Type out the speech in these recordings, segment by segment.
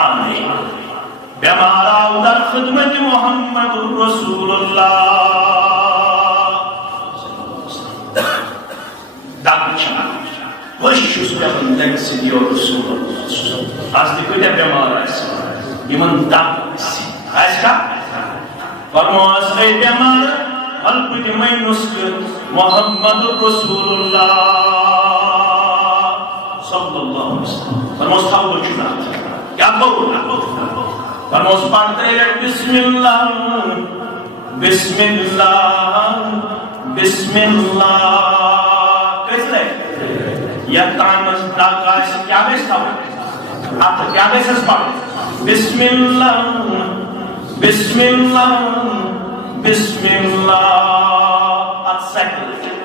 پانے بیمار آو در خدمت محمد رسول اللہ دم چھان وشوس پیغم دن سیدی اور رسول اللہ آج دیکھو جب بیمار آئیسی یمن دم آئیس کا فرمواز گئی بیمار قلب دمائی نسک محمد رسول اللہ صلی اللہ علیہ وسلم فرمواز تھاو چنات کیا کرو فرمواز پڑھتے ہیں بسم اللہ بسم اللہ بسم اللہ کیسے لئے یہ تانس داکہ ایسے کیا بیس تھا آپ کیا بیس اس پڑھتے بسم اللہ بسم اللہ بسم اللہ ات سیکل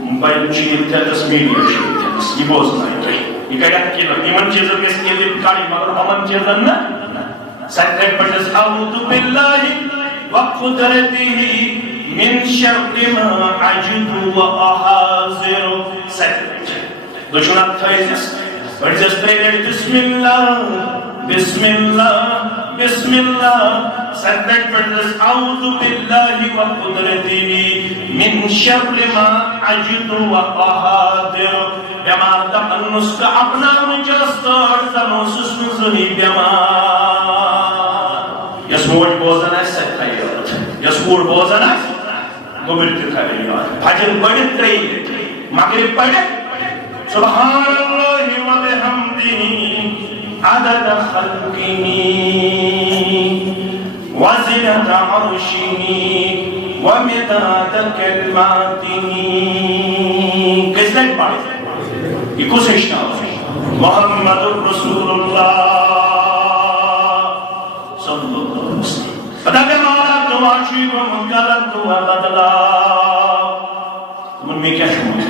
موبائل چیل تھا تصمیری شیل تھا یہ بوز نہیں یہ کہا کہ ایمن چیزر کے سکیل دی پکاری مگر ہمن چیزر نا سیکل پڑھتے اعوذ باللہ وقدرتہ من شر ما عجد و احاذر سیکل دشنات تھا اس پڑھتے ہیں بسم اللہ بسم اللہ بسم اللہ سیکل پڑھتے اعوذ باللہ وقدرتہ من شر ما عجد و احاذر بیمار تقنس کا اپنا مجستر تنوسس نظری بیمار یسموٹ بوزن ہے سکھائی یسموٹ بوزن ہے گمر تکھائی بھجن پڑھت رہی مغرب پڑھت سبحان اللہ و بحمدہ عدد خلقہ وزنة عرشه ومداد كلماته کس لئے پڑھتے یہ کس اشنا محمد رسول اللہ صلی اللہ علیہ وسلم بدا کہ مارا دعا شید و منکرت دعا بدلا من میں کیا شمال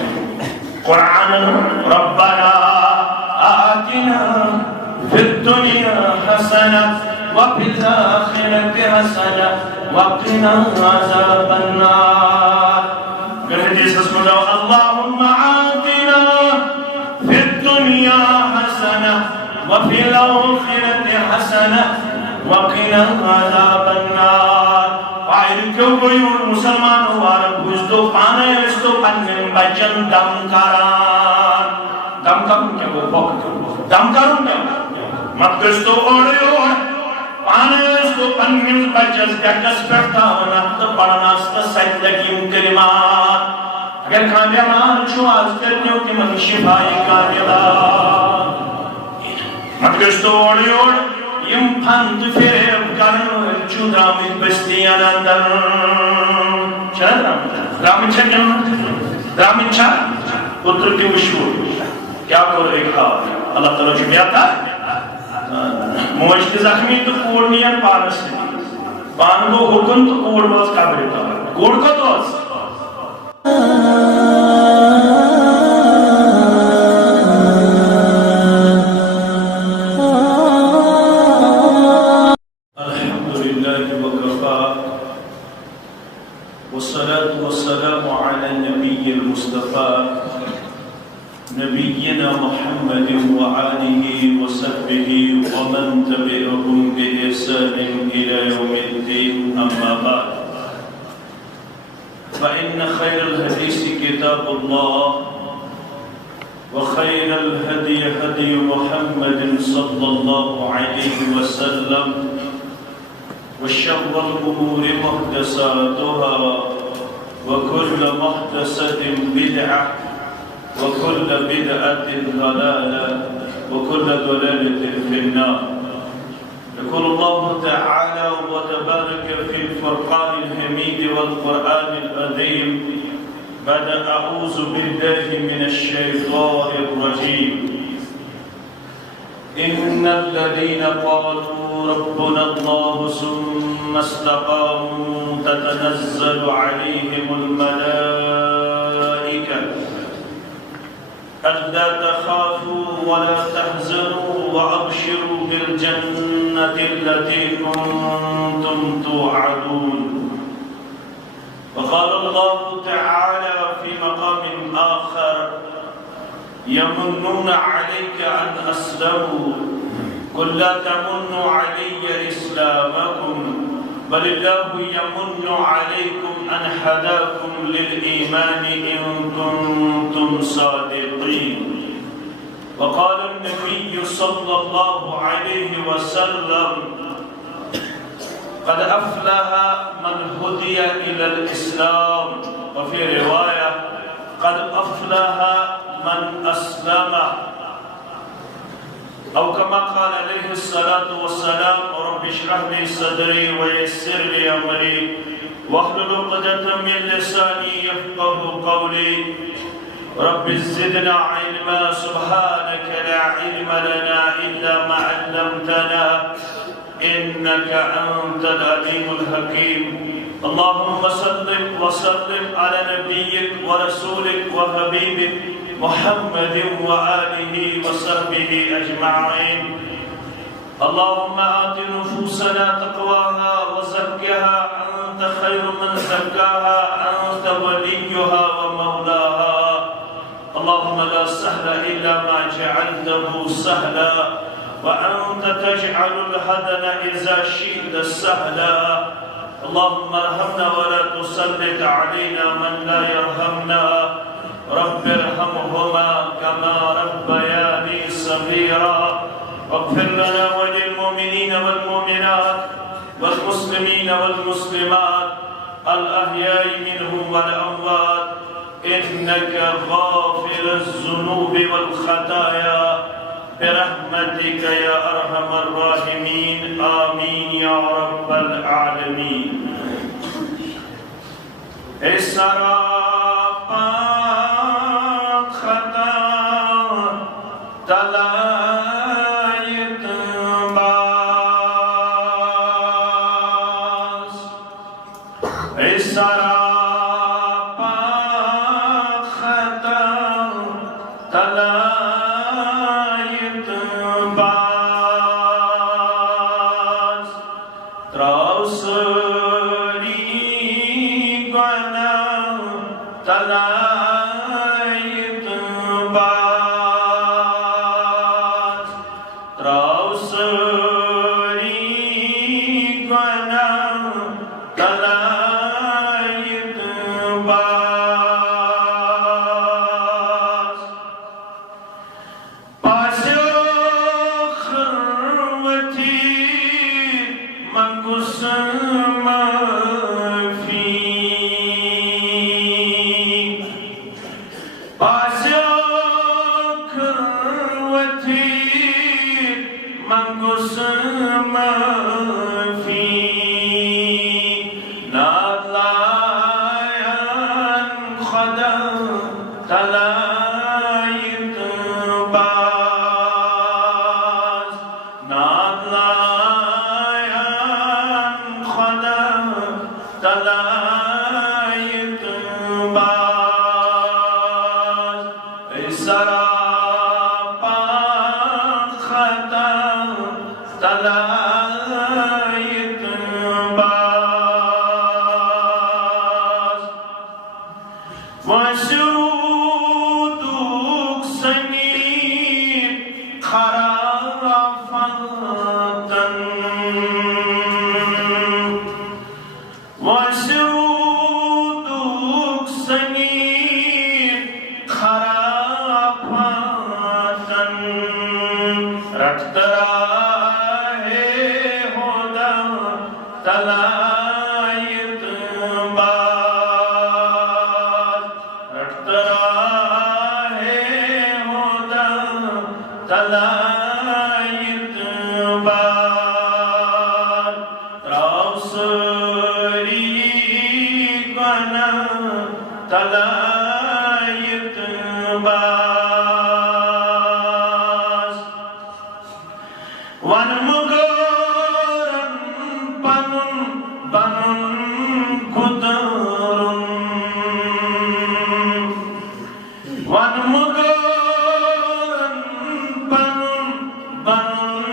قرآن ربنا آتنا فی الدنیا حسنة وفي الآخرة حسنة وقنا عذاب النار پھر حدیث اس کو جاؤ اللہم آتنا فی الدنیا حسنة وفي الآخرة حسنة وقنا عذاب النار فائر کیوں کوئی اور مسلمان ہوارا بھوز دو پانے اس تو پنجن بچن دم کران دم کرن کیا وہ پوک دم کرن کیا مقدس تو اوڑے اوڑے پانس کو پنگل بچس گٹس پڑھتا ہونا تو پڑھنا ستا سجد لگیم کلمات اگر کامیابان چھو آز کرنے ہو کہ من شفائی کامیابان مدگش تو اوڑی اوڑ یم پھند فیب کرن چھو درامت بستیاں اندر چاہ درامت چھا کیا درامت چھا پتر کی مشہور کیا کرو ایک حال اللہ تعالیٰ جمعیتا موجد زخمی تو کوڑ نیان پانس نہیں پان کو حکم تو کوڑ باز کابریتا ہے کوڑ کو تو از الحمدللہ وکفا والصلاة والسلام على النبي المصطفى نبينا محمد وآله وصحبه ومن تبعهم بإحسان إلى يوم الدين أما بعد فإن خير الحديث كتاب الله وخير الهدي هدي محمد صلى الله عليه وسلم وشر الأمور محدثاتها وكل محدثة بدعة وكل بدعة ضلالة وكل ضلالة في النار يقول الله تعالى وتبارك في الفرقان الحميد والقرآن العظيم بعد أعوذ بالله من الشيطان الرجيم إن الذين قالوا ربنا الله ثم استقاموا تتنزل عليهم الملائكة ألا تخافوا ولا تحزنوا وأبشروا بالجنة التي كنتم توعدون وقال الله تعالى في مقام آخر يمنون عليك أن أسلموا قل لا تمنوا علي إسلامكم بل الله يمن عليكم أن هداكم للإيمان إن كنتم صادقين. وقال النبي صلى الله عليه وسلم قد أفلح من هدي إلى الإسلام، وفي رواية قد أفلح من أسلم، أو كما قال عليه الصلاة والسلام رب اشرح لي صدري ويسر لي أمري واحلل عقدة من لساني يفقه قولي رب زدنا علما سبحانك لا علم لنا إلا ما علمتنا إنك أنت العليم الحكيم. اللهم صل وسلم على نبيك ورسولك وحبيبك محمد وآله وصحبه أجمعين. اللهم آت نفوسنا تقواها وزكها أنت خير من زكاها أنت وليها ومولاها. اللهم لا سهل إلا ما جعلته سهلا وأنت تجعل الحزن إذا شئت سهلا. اللهم ارحمنا ولا تسلط علينا من لا يرحمنا. رب ارحمهما كما ربياني صغيرا. واغفر لنا وللمؤمنين والمؤمنات والمسلمين والمسلمات الأحياء منهم والأموات إنك غافر الذنوب والخطايا برحمتك يا أرحم الراحمين. آمين يا رب العالمين. اسراپا خطا تلایت باز، اسراپا خطا تلایت باز، تراوسری گنا تلایت باز، تراوسری گنا تلایت باز. پاسو خروتی منگسم فی، پاسو خروتی منگسم فی، نادلاین خدا تلایت باز، نادلاین خدا تلایت باز. ای سراپا خطا تلایت باز. وشودوک سنین خرافتن، وشودوک سنین خرافتن، رکھتراہے ہودا تلایت باز، رکھتراہے ہودا تلایت باز. تراوسری گنا تلایت باز. ون مگرن پنن بنن کدرن، ون مگرن پنن بنن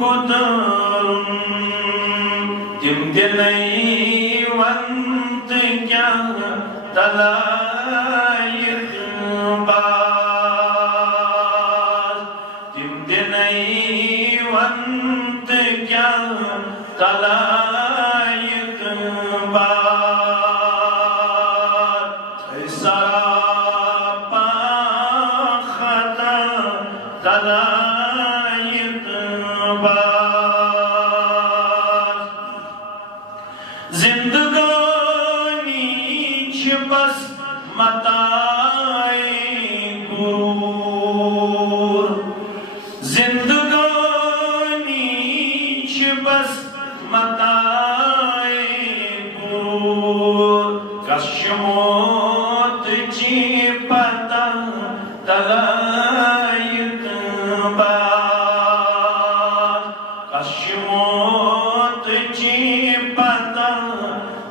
کدرن، تم دنئی ونت کیا تلایت باز، تم دنئی ونت تلائق بار سراپا خطا تلائق بار زندگانی چھپس متائے غرور زندگانی چھپس متائے غرور کشموت چی پتہ تلائق بار کشموت چی پتہ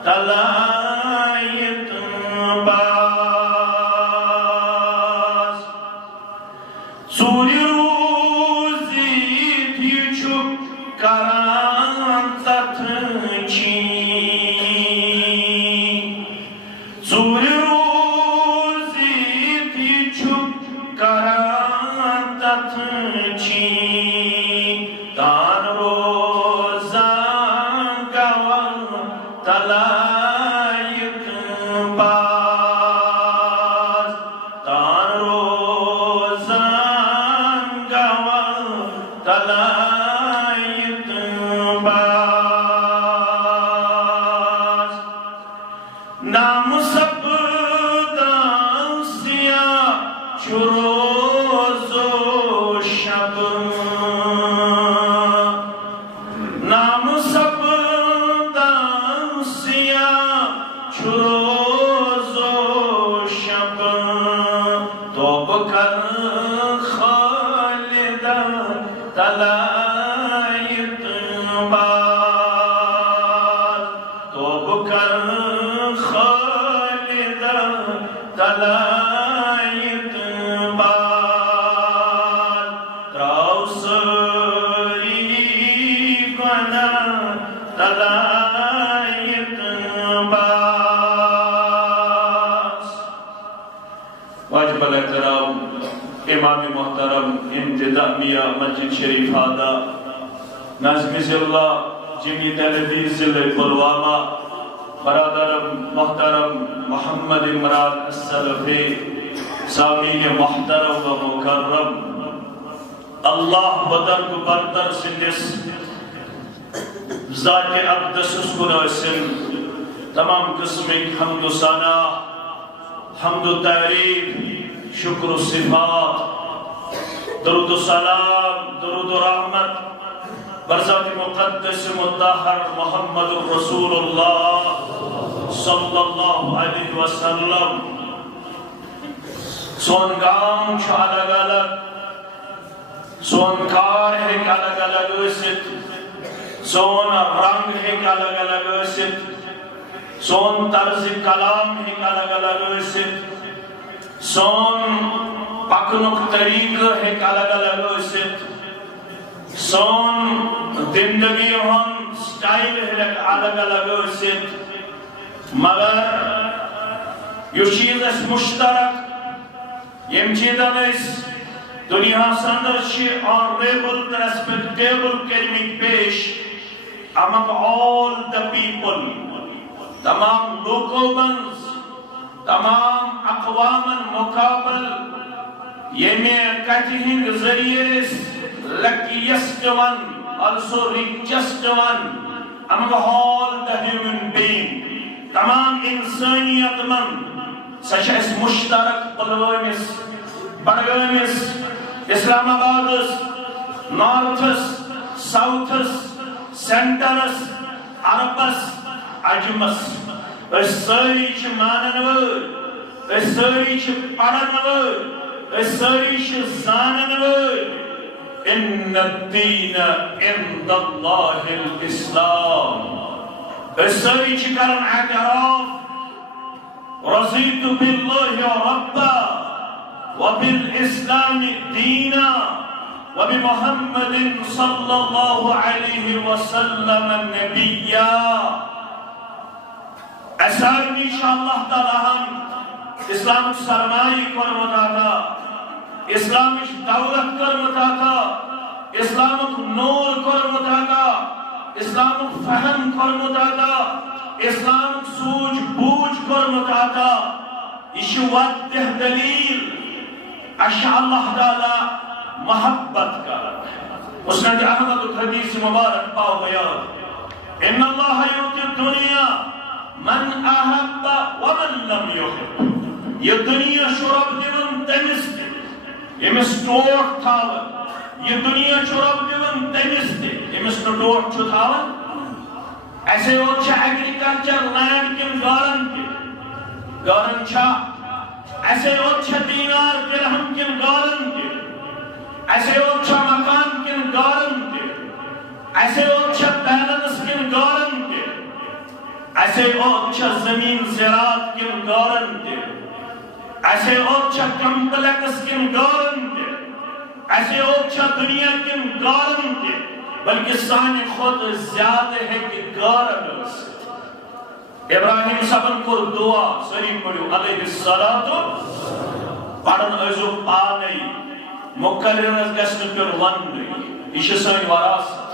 تلائق بار سوری روزی تھی چھپ کران تتھ چی سوری روزی تھی چھپ کران تتھ چی تان روزان گوان تلائق باز تان روزان گوان تلائق باز نام سب دانسیا چروز و شب نام سب دانسیا چروز و شب توب کر خالدہ تلائق بار توب کر خالدہ تلائق بار تراؤ سری گناہ تلائق بار واجب الاحترام امام محترم انتظامیہ مسجد شریف ہادہ ناظم ضلع جمی تلویز ضلع پلوامہ برادرم محترم محمد عمران السلفی سامعین محترم و مکرم اللہ بدرگ برتر سندس ذات اقدس اسکن تمام قسم حمد و ثنا حمد و تعریف شکر و صفات درود و سلام درود و رحمت برذات مقدس مطہر محمد رسول اللہ صلی اللہ علیہ وسلم سون گام چھو الگ الگ سون کار ایک الگ الگ ٲسِتھ سون رنگ ایک الگ الگ ٲسِتھ سون طرز کلام ایک الگ الگ ٲسِتھ سون پکنک طریقہ ایک الگ الگ ٲسِتھ سون زندگی ہم سٹائل ایک الگ الگ ٲسِتھ مگر یہ چیز اس مشترک یم چیزن اس دنیا سندر چھ honorable respectable کرمک پیش among all the people تمام لوکو منز تمام اقوامن مقابل یمی کتہن ذریعے luckiest one also richest one among all the human being تمام انسانیت من سچ اس مشترک پلوامس بڑگامس اسلام آبادس نارتھس ساؤتھس سینٹرس عربس عجمس اس ساری چھ مانن وٲلۍ اس ساری چھ پڑھن وٲلۍ اس ساری چھ زانن وٲلۍ ان الدین عند اللہ الاسلام اس ساری چھ کرن اعتراف رضیت باللہ ربا وبالاسلام دینا وبمحمد صلی اللہ علیہ وسلم نبیا اسارنی شاء اللہ تعالی ہم اسلام سرمائی کرمت آتا اسلام دولت کرمت آتا اسلام نور کرمت آتا اسلام فهم کرمت عطا اسلام سوچ بوجھ کرمت عطا یہ واضح دلیل اش اللہ تعالی محبت کر مسند احمد الحدیث مبارک پاو بیان ان اللہ یؤتی الدنیا من احب ومن لم يحب یہ دنیا شراب دیون تمس یمس ٹوٹ تھاون یہ دنیا شراب دیون تمس یمس ٹوٹ چھ تھاون ایسے اور ایگریکلچر لینڈ کن گارن چھا ایسے اور دینار درہم کن گارن کے ایسے اور مکان کن گارن کے ایسے اور بیلنس کن گارن کے ایسے اور زمین زراعت کن گارن کے ایسے اور کمپلیکس کن گارن کے ایسے اور دنیا کن گارن کے بلکہ سانے خود زیادہ ہے کہ گارن ابراہیم صاحبن کو دعا سری پڑھو علیہ الصلاۃ پڑھن ازو پانے مقرر گسن پر ون یہ سن وراثت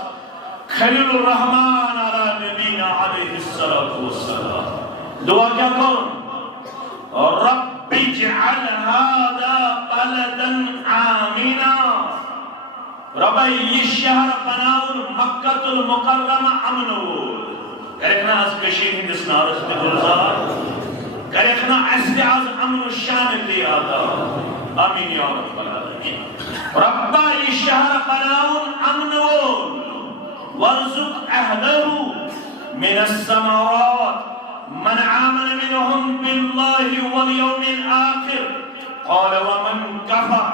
خلیل الرحمن علی نبینا علیہ الصلاۃ والسلام دعا کیا کرو رب اجعل هذا بلدا آمنا رب یہ شہر بناؤ مکہ المکرمہ امن کرنا از کشیر ہندوستان اس میں گلزار کرنا اسے از امن و شان کی آتا آمین یا رب العالمین ربا یہ شہر بناؤن امن وارزق اہلہ من السماوات من آمن منهم بالله واليوم الآخر قال ومن كفر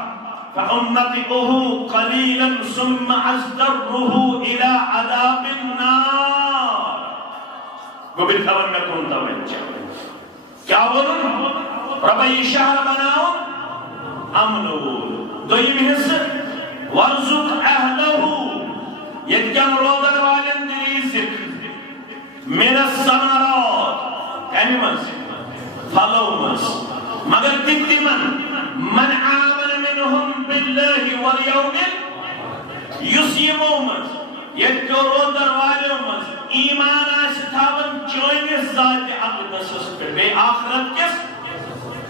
فأمتئه قليلا ثم أزدره إلى عذاب النار گوبت خبر میں کون توجہ کیا بولوں رب یہ شہر بناؤ امن دویم حصہ ورزق اہلہ یتکن رودن والن رزق من الثمرات انیملز فلومز مگر تکتی من آمن منهم بالله واليوم یسیمومز یتکن رودن والومز ایمان آستاون چوئنس ذات اقدس پر بے آخرت کس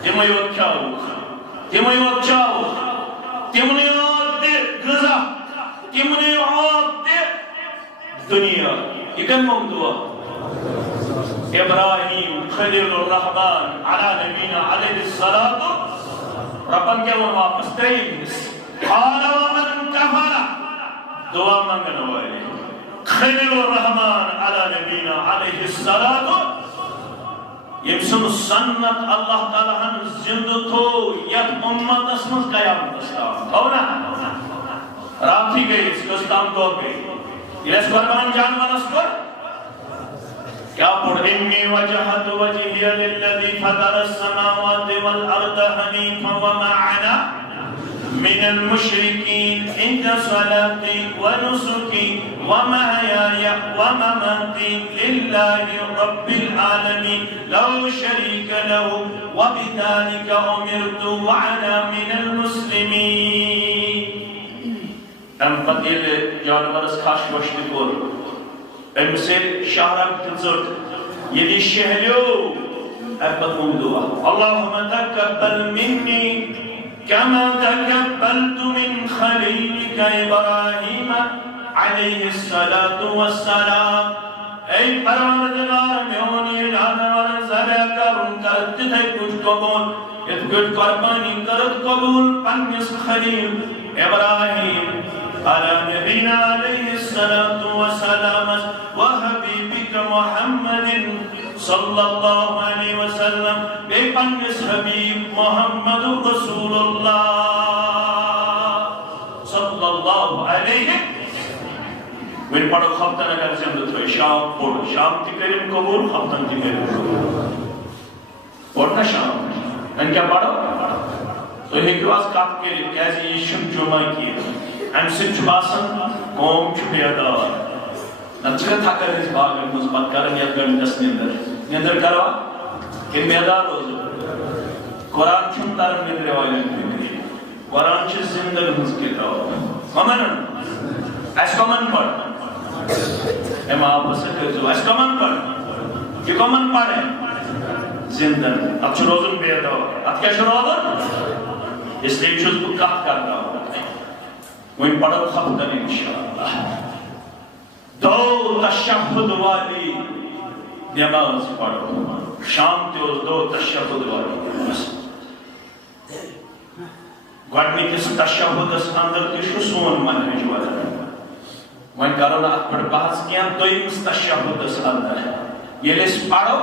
تیمیوت چاہو تیمیوت دے غذا تیمیوت دے دنیا یہ کن مونگ دعا ابراہیم خلیل الرحمن علی نبینا علیہ الصلاۃ ربن کے وہ واپس ترین قال ومن کفر دعا منگن والے خلیل الرحمن علی نبینا علیہ الصلاۃ یمسن سنت اللہ تعالیٰ ہن زندہ تو یک امت اسمت قیامت اسلام ہونا رات ہی گئی اس کو استام تو گئی یہ اس قربان جانوان اس کو کیا پڑھ انی وجہت وجہی للذی فطر السماوات والارض حنیفا وما انا من المشرکین ان صلاتی ونسکی ومحیای ومماتی للہ رب العالمین لا شریک له وبذلك امرت وانا من المسلمین ام قتیل جانورس خاش باشتی کور ام سے شہرک تلزرد یدی شہلیو احبت ممدوع اللہم تقبل منی كما تقبلت من خليلك إبراهيم عليه الصلاة والسلام اے پروردگار میونی جانور زرع کرن کرت تھے کچھ قبول ات کچھ قربانی کرت قبول پنس خلیل ابراہیم علی نبینا علیہ الصلاة والسلام وحبیبک محمد صلی اللہ علیہ وسلم بے پنس حبیب محمد رسول اللہ صلی اللہ علیہ میرے پڑھو خفتن اگر زندت ہوئی شام پڑھو شام تی کریم قبول خفتن تی کریم قبول پڑھنا شام ان کیا پڑھو تو ایک واس کات کے لئے کیسے یہ شم جمعہ کی ہم سے چھباسن قوم چھپیدار نچکت تھا کر اس باغ میں مزبت کرن یا گرن دس نیندر کروا کہ میدار روزو قرآن چھن تارن نیندر والے نیندر قرآن چھن زندر ہنس کے تاو ممنن ایس کو من پڑھ امام بسکر جو اس کمن پڑھ یہ کمن پڑھے زندن اب چھو روزن بیدہ اب کیا چھو روزن اس لیے چھو اس کو کہت کرتا ہوں وہ ان پڑھو خفتن انشاءاللہ دو تشہد والی نماز پڑھو شام تیوز دو تشہد والی نماز گوڑنی کس تشہد اس اندر تیشو سون منہج والا وہاں کرونا اکبر بحث کیا تو اس تشہد اس اندر یہ لیس پڑھو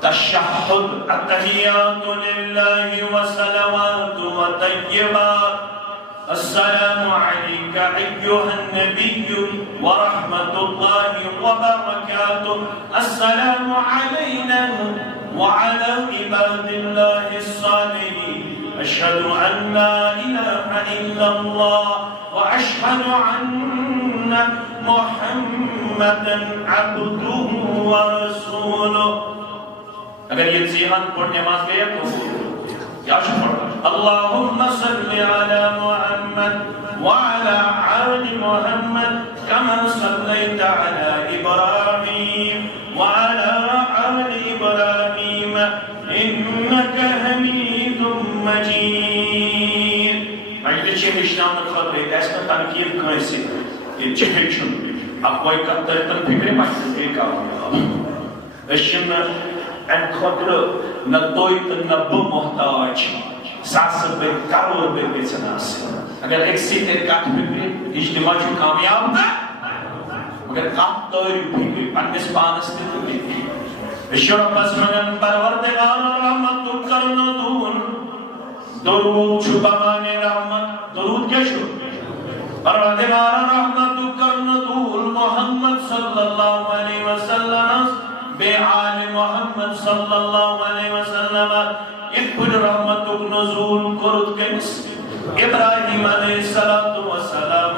تشہد التحیات للہ وصلوات وطیبات السلام عليك أيها النبي ورحمة الله وبركاته السلام علينا وعلى عباد الله الصالحين أشهد أن لا إله إلا الله وأشهد أن محمدا عبده ورسوله اگر یہ ذہن پڑھنے نماز گیا تو کیا شکر اللہم صلی علی محمد وعلى آل محمد كما صليت على إبراهيم وعلى آل إبراهيم إنك حميد مجيد اگر چھ مشنام خطر ایس کا تنقید کیسے یہ چہچن اب کوئی قطر تن فکر مجھے ایک آؤں اشن ان خطر نہ توی تن نہ بو محتاج ساس بے کروڑ بے بیچنا سے اگر ایک سیتے کات فکر اجتماع چھو کامیاب نا مگر کات توی فکر پنس پانس تے تو دیکھ اشور پس منن پروردگار رحمت کرن دون درود چھو بمانے رحمت درود کیا چھو پروردگار رحمت کرن دون محمد صلی اللہ علیہ وسلم بے آل محمد صلی اللہ علیہ وسلم اتبر رحمتک نزول کرد کنس ابراہیم علیہ السلام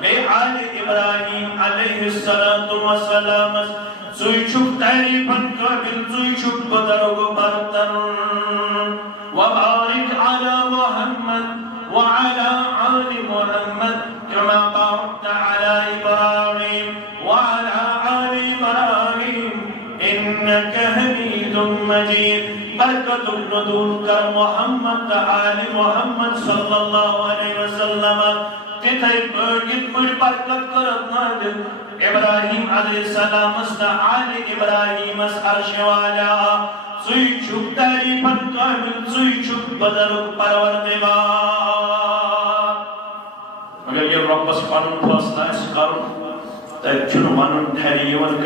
بے آل ابراہیم علیہ السلام سوئی چھک تعریفن قابل سوئی چھک بدرگ برتن وبارک علی محمد وعلى آل محمد كما باركت على إبراهيم وعلى آل إبراهيم إنك حميد مجيد برکت الندود کر محمد آل محمد صلی اللہ علیہ وسلم تیتھائی پرگت مجھ برکت کرت نادل ابراہیم علیہ السلام است آل ابراہیم اس عرش والا سوئی چھک تعریفن قابل سوئی چھک بدرک پروردگار اگر یہ رب اس پانن فاصلہ اس کرن تیب چنوانن ٹھہری یون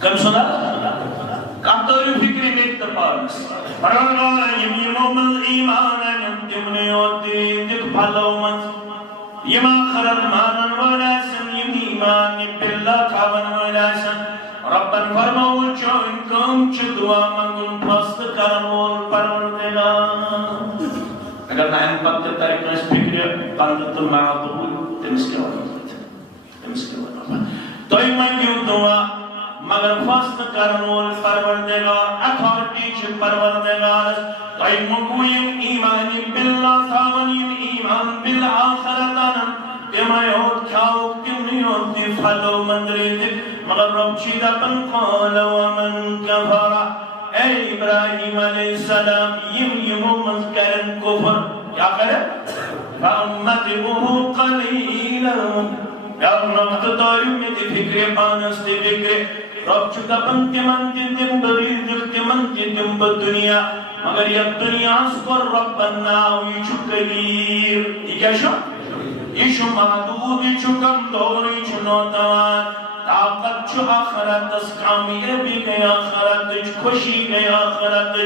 کم سنا کاتوری فکری بیت پارس پرورگار یم مومن ایمان یم تمنی ہوتی دک پھلو منز یم آخرت مانن والاسن یم ایمان یم باللہ کھاون والاسن ربن فرمو چون کم چھ دعا منگن پست کرمول پروردگار اگر نائن پتر طریقہ اس فکری بندت معبول تمس کے وقت تو منگیو دعا مگر فست کرنول پروردگار اتھارٹی چھ پروردگار تائی مگویم ایمان باللہ تاونیم ایمان بالآخرتان تیمائیوت کھاوک تیمنیوت دی پھلو مندری دی مگر رب چیدہ پن قال ومن کفر اے ابراہیم علیہ السلام یم مذکرن کفر کیا کرے فَأَمَّتِبُهُ قَلِيلًا یا نقط تاریو میں دی فکر پانس دی فکر رب چکا پن تیمن تیم بریدر تیمن تیم بدنیا مگر یہ دنیا سکر رب بناوی چکلیر یہ کیا شو؟ یہ شو محدود یہ چو کم دور یہ چو نوتوان طاقت چو آخرت اس کامیابی گئی آخرت خوشی گئی آخرت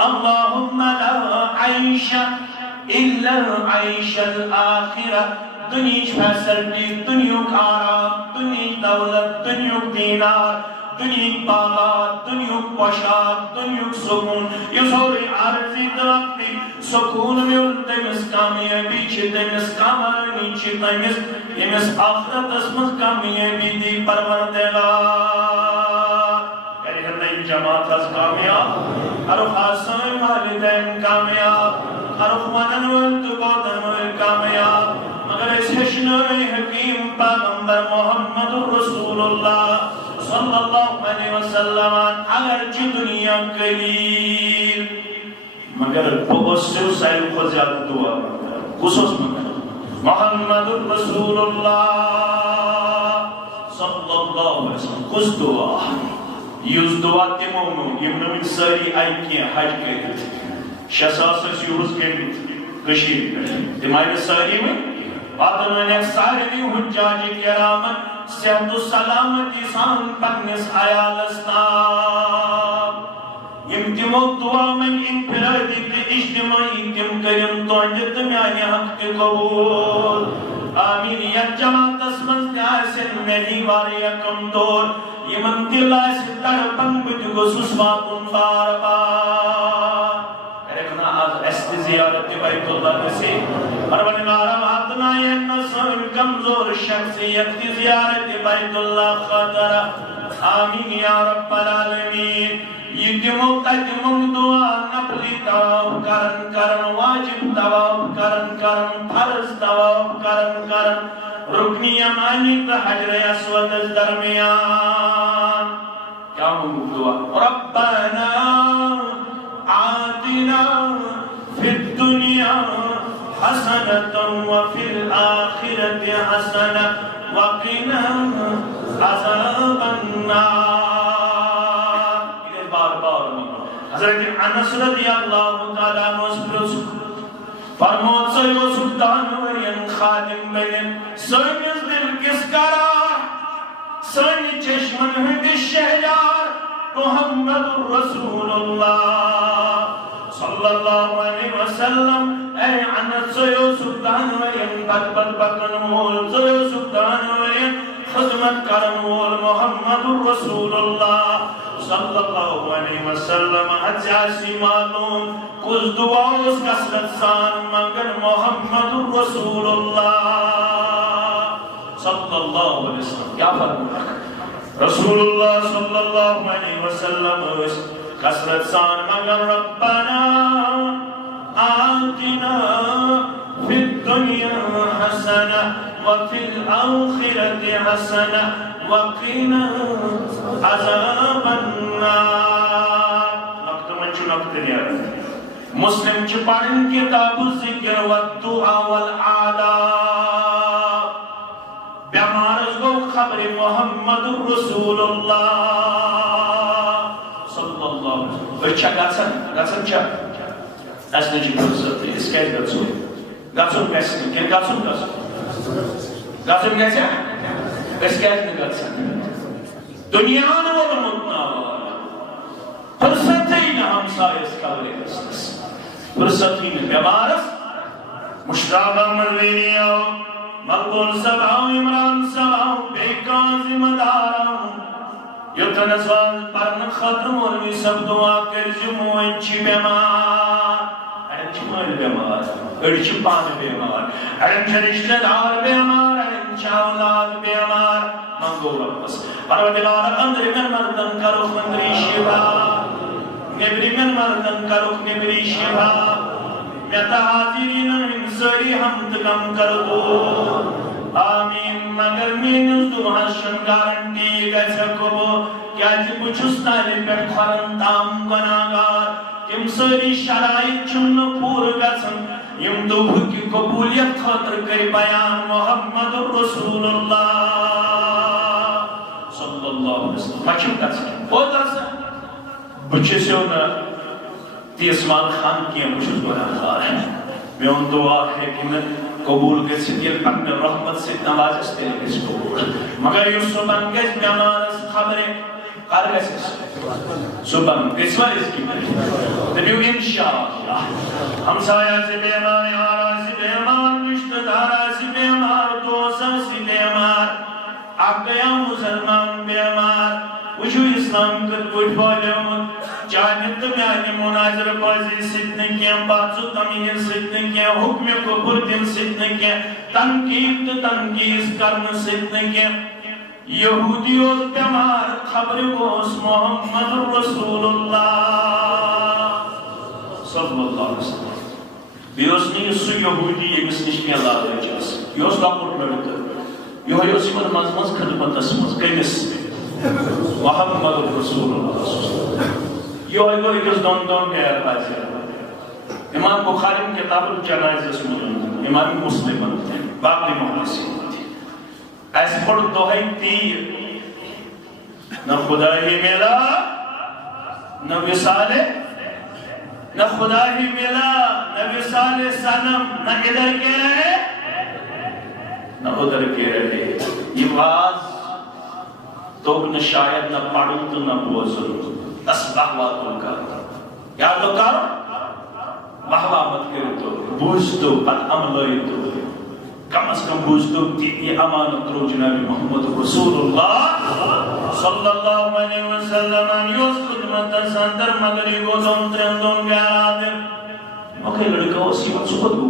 اللہم لا عیش الا عیش الآخرہ دنیش فیسلٹی دنیوک آرام دنیش دولت دنیوک دینار دنیوک باغات دنیوک پشاک دنیوک سکون یہ سوری عرضی درختی سکون میں انتے مس کامیابی چھتے مس کامانی چھتے مس آخرت اسمت کامیابی دی پروردگار یعنی ہمیں جماعت از کامیاب حرف آسان والدین کامیاب حرف منن وانتو بودن کامیاب مگر اس ہشنوی حکیم پیغمبر محمد رسول اللہ صلی اللہ علیہ وسلم اگرچہ دنیا قلیل مگر بغسر سائل کو زیادہ دعا خصوص مگر محمد رسول اللہ صلی اللہ علیہ وسلم کس دعا یوز دعا تمونو یمن من ساری آئی کیا حج کرت شساس یوز کرت کشیر کرت تمہیں ساری میں باتن ونیا ساری حجاج کرامت صحت و سلامتی سان پکنس آیالسنا یم تمو دعا من انفرادی تی اجتماعی تم کریم توجد میانی حق تی قبول آمین یک جماعت اسمز نیاسن مینی واری کم دور یمن دل آسی تڑپن بد گسوس باتن بار بار کرکنا آز است زیارت بیت اللہ کسی پروردگارم آتنا یہ نسل کمزور شخصیت کی زیارت بیت اللہ خاطر آمین یا رب العالمین یہ دمو دعا نفلی تواف کرن واجب تواف کرن فرض تواف کرن رکنی یمانی تا حجر اسود درمیان کیا مانگو دعا ربنا آتنا فی الدنیا حسنة وفي الآخرة حسنة وقنا عذاب النار بار حضرت انس رضی اللہ تعالیٰ عنہ فرمود سیو سلطان ورین خادم بلن سینس دل کس قرار سینی چشمن ہندی شہجار محمد رسول اللہ صلی اللہ علیہ وسلم اے انس سیو سلطان ورین بد بکن مول سیو سلطان ورین خدمت کرن مول محمد رسول اللہ صلی اللہ علیہ وسلم حجاسی معلوم کچھ دعا اس کسرت سان مگر محمد رسول اللہ صلی اللہ علیہ وسلم کیا فرمایا رسول اللہ صلی اللہ علیہ وسلم کسرت سان مگر ربنا آتنا فی الدنیا حسنہ وفي الآخرة حسنة وقنا عذاب النار نقطة منشو نقطة ديار مسلم چپڑن کتاب الذکر والدعا والعاداب بیمارز گو خبر محمد رسول اللہ صلی اللہ علیہ وسلم بچہ گاتسن چا اسنے جی فرصت اس کیس گاتسن گاتسن گاتسن کیسے اس کیس نہیں گاتسن دنیا نوال متناوال فرصت ہی نہ ہم سائے اس قبر اسنس فرصت ہی نہ بیمارس مشتابہ مروینی آؤ مقبول سباؤ عمران سباؤ بیکازی مداراؤ یتنسوال پرن ختم علمی سب دعا کر جمعو انچی بیمار انچی مال بیمار اڑچی پان بیمار اڑچی رشتہ دار بیمار اڑچی اولاد بیمار منگو ربس پروردگار اندر من مردن کرو مندری شفا نبری من مردن کرو نبری شفا میتا حاضرین انسری حمد کم کرو آمین مگر مینز دو حشن گارنٹی گیسا کبو کیا جی بچستانی پر کھرن تام گناگار یم سری شرائط چن پور گسن یم دو بھکی قبولیت خاطر کری بیان محمد رسول اللہ صلی اللہ علیہ وسلم مچم گسن او درسن بچے ہونا تیسمان خان کیا بچس گناہ خار ہے میں ان دعا ہے کہ میں قبول گسن یہ اپنے رحمت سے نواز استے اس قبول مگر یہ صبح گس بیمارس خبریں کار گسن صبح گسوا اس کی دبیو انشاءاللہ ہم سایہ سے بیمار یارہ سے بیمار رشتہ دارہ سے بیمار دوسہ سے بیمار آپ گیا مسلمان بیمار وشو اسلام کت کچھ بولیون چاہت میانی مناظر بازی سدنے کیا باتسو تمیر سدنے کیا حکم کبر دن سدنے کیا تنقید تنقیز کرن سدنے کیا یہودیوں بیمار خبر گوس محمد رسول اللہ صلی اللہ علیہ وسلم بیوسنی سو یہودی یمس نش کی اللہ رجاس یہ لۄکُٹ لڑکہٕ یِہوے اوس یِمن منٛز منٛز خدمتس منٛز کٔمِس محمد رسول اللہ یِہوے گوٚو أکِس دۄن غیر حاضر امام بخاری کتاب الجنائزس منٛز امام مسلمن باقی محدثین اَسہِ پوٚر دۄہے تیٖر نہ خدا ہی ملا نہ وصال نہ خدا ہی ملا نہ وصال صنم نہ ادھر کے رہے نہ ادھر کے رہے یہ باز تو نہ شاید نہ پڑھوں تو نہ بوزن بس بہوا تو کر یا تو کر بہوا مت کر تو بوجھ تو پت عمل تو کم از کم بوجھ تو یہ امانت رو جناب محمد رسول اللہ صلی اللہ علیہ وسلم یوز خدمت سندر مگری گو دون ترین دون گیارہ دن مکہ لڑکا اسی وقت سکت گو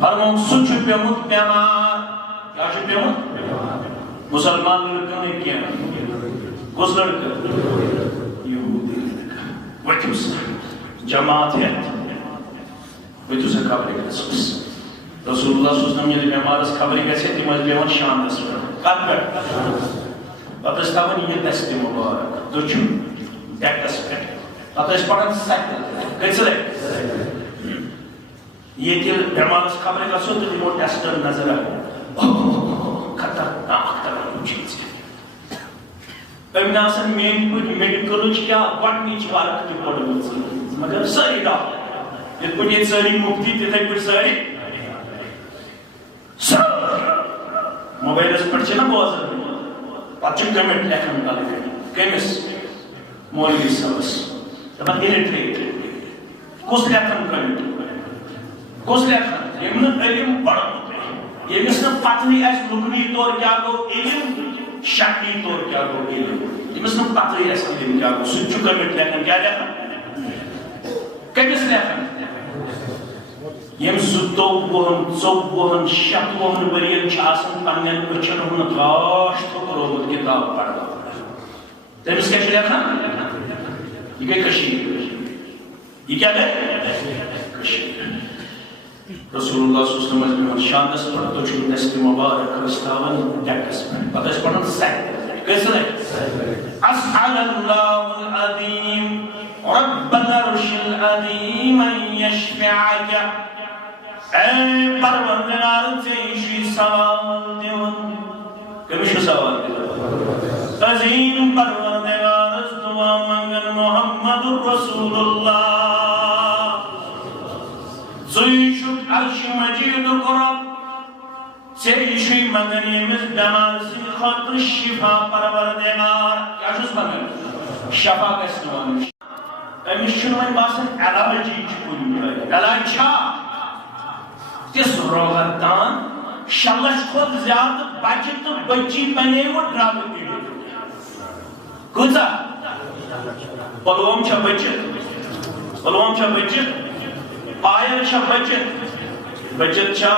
فرمون سچ پیمت پیمار کیا چھ پیمت مسلمان لڑکا نے کیا کس لڑکا یہودی لڑکا ویتو سا جماعت ہے ویتو سا خبری گسوس رسول اللہ صلی اللہ علیہ وسلم یہ بیمارس خبری گسے تی مجھ بیمار شام دس کت پر پتہ اس تاون یہ دستی مبارک دچو ڈیکٹس پہ پتہ اس پڑھن سیکل کیسے یہ تیل بیمارس خبری گسو تو ریموٹ ٹیسٹر نظر ہے خطرناک طرح چیز ہے امن آسان مین پہ میڈیکلچ کیا گۄڈنِچ ورک تہِ پٔرمٕژ مگر سٲری ڈاکٹر یِتھ پٲٹھۍ ییٚتہِ سٲری مُفتی تِتھَے پٲٹھۍ سٲری موبایلس پٮ۪ٹھ چھِنا بوزان پتہٕ چھِ کمنٹ لیکھان کالہٕ کٔمِس مولوی صٲبس دپان اِلِٹریٹ کُس لیکھان کمنٹ کُس لیکھان ییٚمۍ نہٕ علم پرمُت ییٚمِس نہٕ پتہٕے آسہِ لُکنی طور کیٛاہ گوٚو علم شکلی طور کیا گو علم ییٚمِس نہٕ پتہٕے آسہِ علم کیا گوٚو سُہ تہِ چھُ کمنٹ لیکھان کیٛاہ لیکھان کٔمِس لیکھان یم 27 شتوہن ورین چھ آسان پنن بچن ہن تراش تھوکرومت کتاب پڑھان تمس کیا چھ لیکھان یہ گئی کشیر یہ کیا گئی کشیر رسول اللہ صلی اللہ علیہ وسلم شاندس پر تو چھو دست مبارک رستاون ڈیکس پر پتہ اس پڑھن سیک کیسے لے اسأل اللہ العظیم رب العرش العظیم ان یشفعک اے پروردگار چیشی سوال دیون کمیشو سوال دیون عظیم پروردگار از دعا منگن محمد رسول اللہ زویشت عرش مجید کرب چیشی منگن یمز بیمار سی خاطر شفا پروردگار کیا شوز منگن شفا کس نوان امیش چنوان باسن علاجی چکوی علاج چھا تس روغردان شلش خود زیادہ بچہ تو بچی بنے وہ ڈراب پیڑے کچھا پلوم چھا بچہ پائر چھا بچہ چھا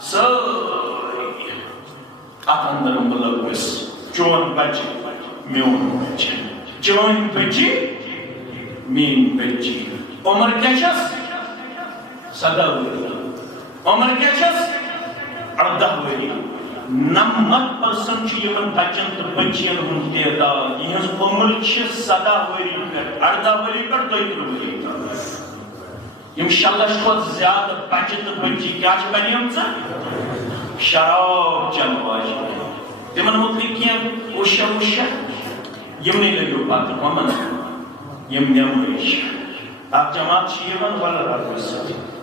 ساری اتندرم بلوگس چون بچہ میون بچہ چون بچہ مین بچہ عمر کیا چھس 17 ؤری عمر کیا چھس 18 ؤری 90% چھ یمن بچن تو بچین ہند تعداد یہز عمر چھ 17 ؤری پہ 18 ؤری پہ 23 ؤری یم شلش کھوت زیادہ بچہ تو بچی کیا چھ بنیم شراب چل واجی تمن متعلق کیا اوشا یم نہیں لگو پتہ ومن یم نمائش اک جماعت چھ یمن والا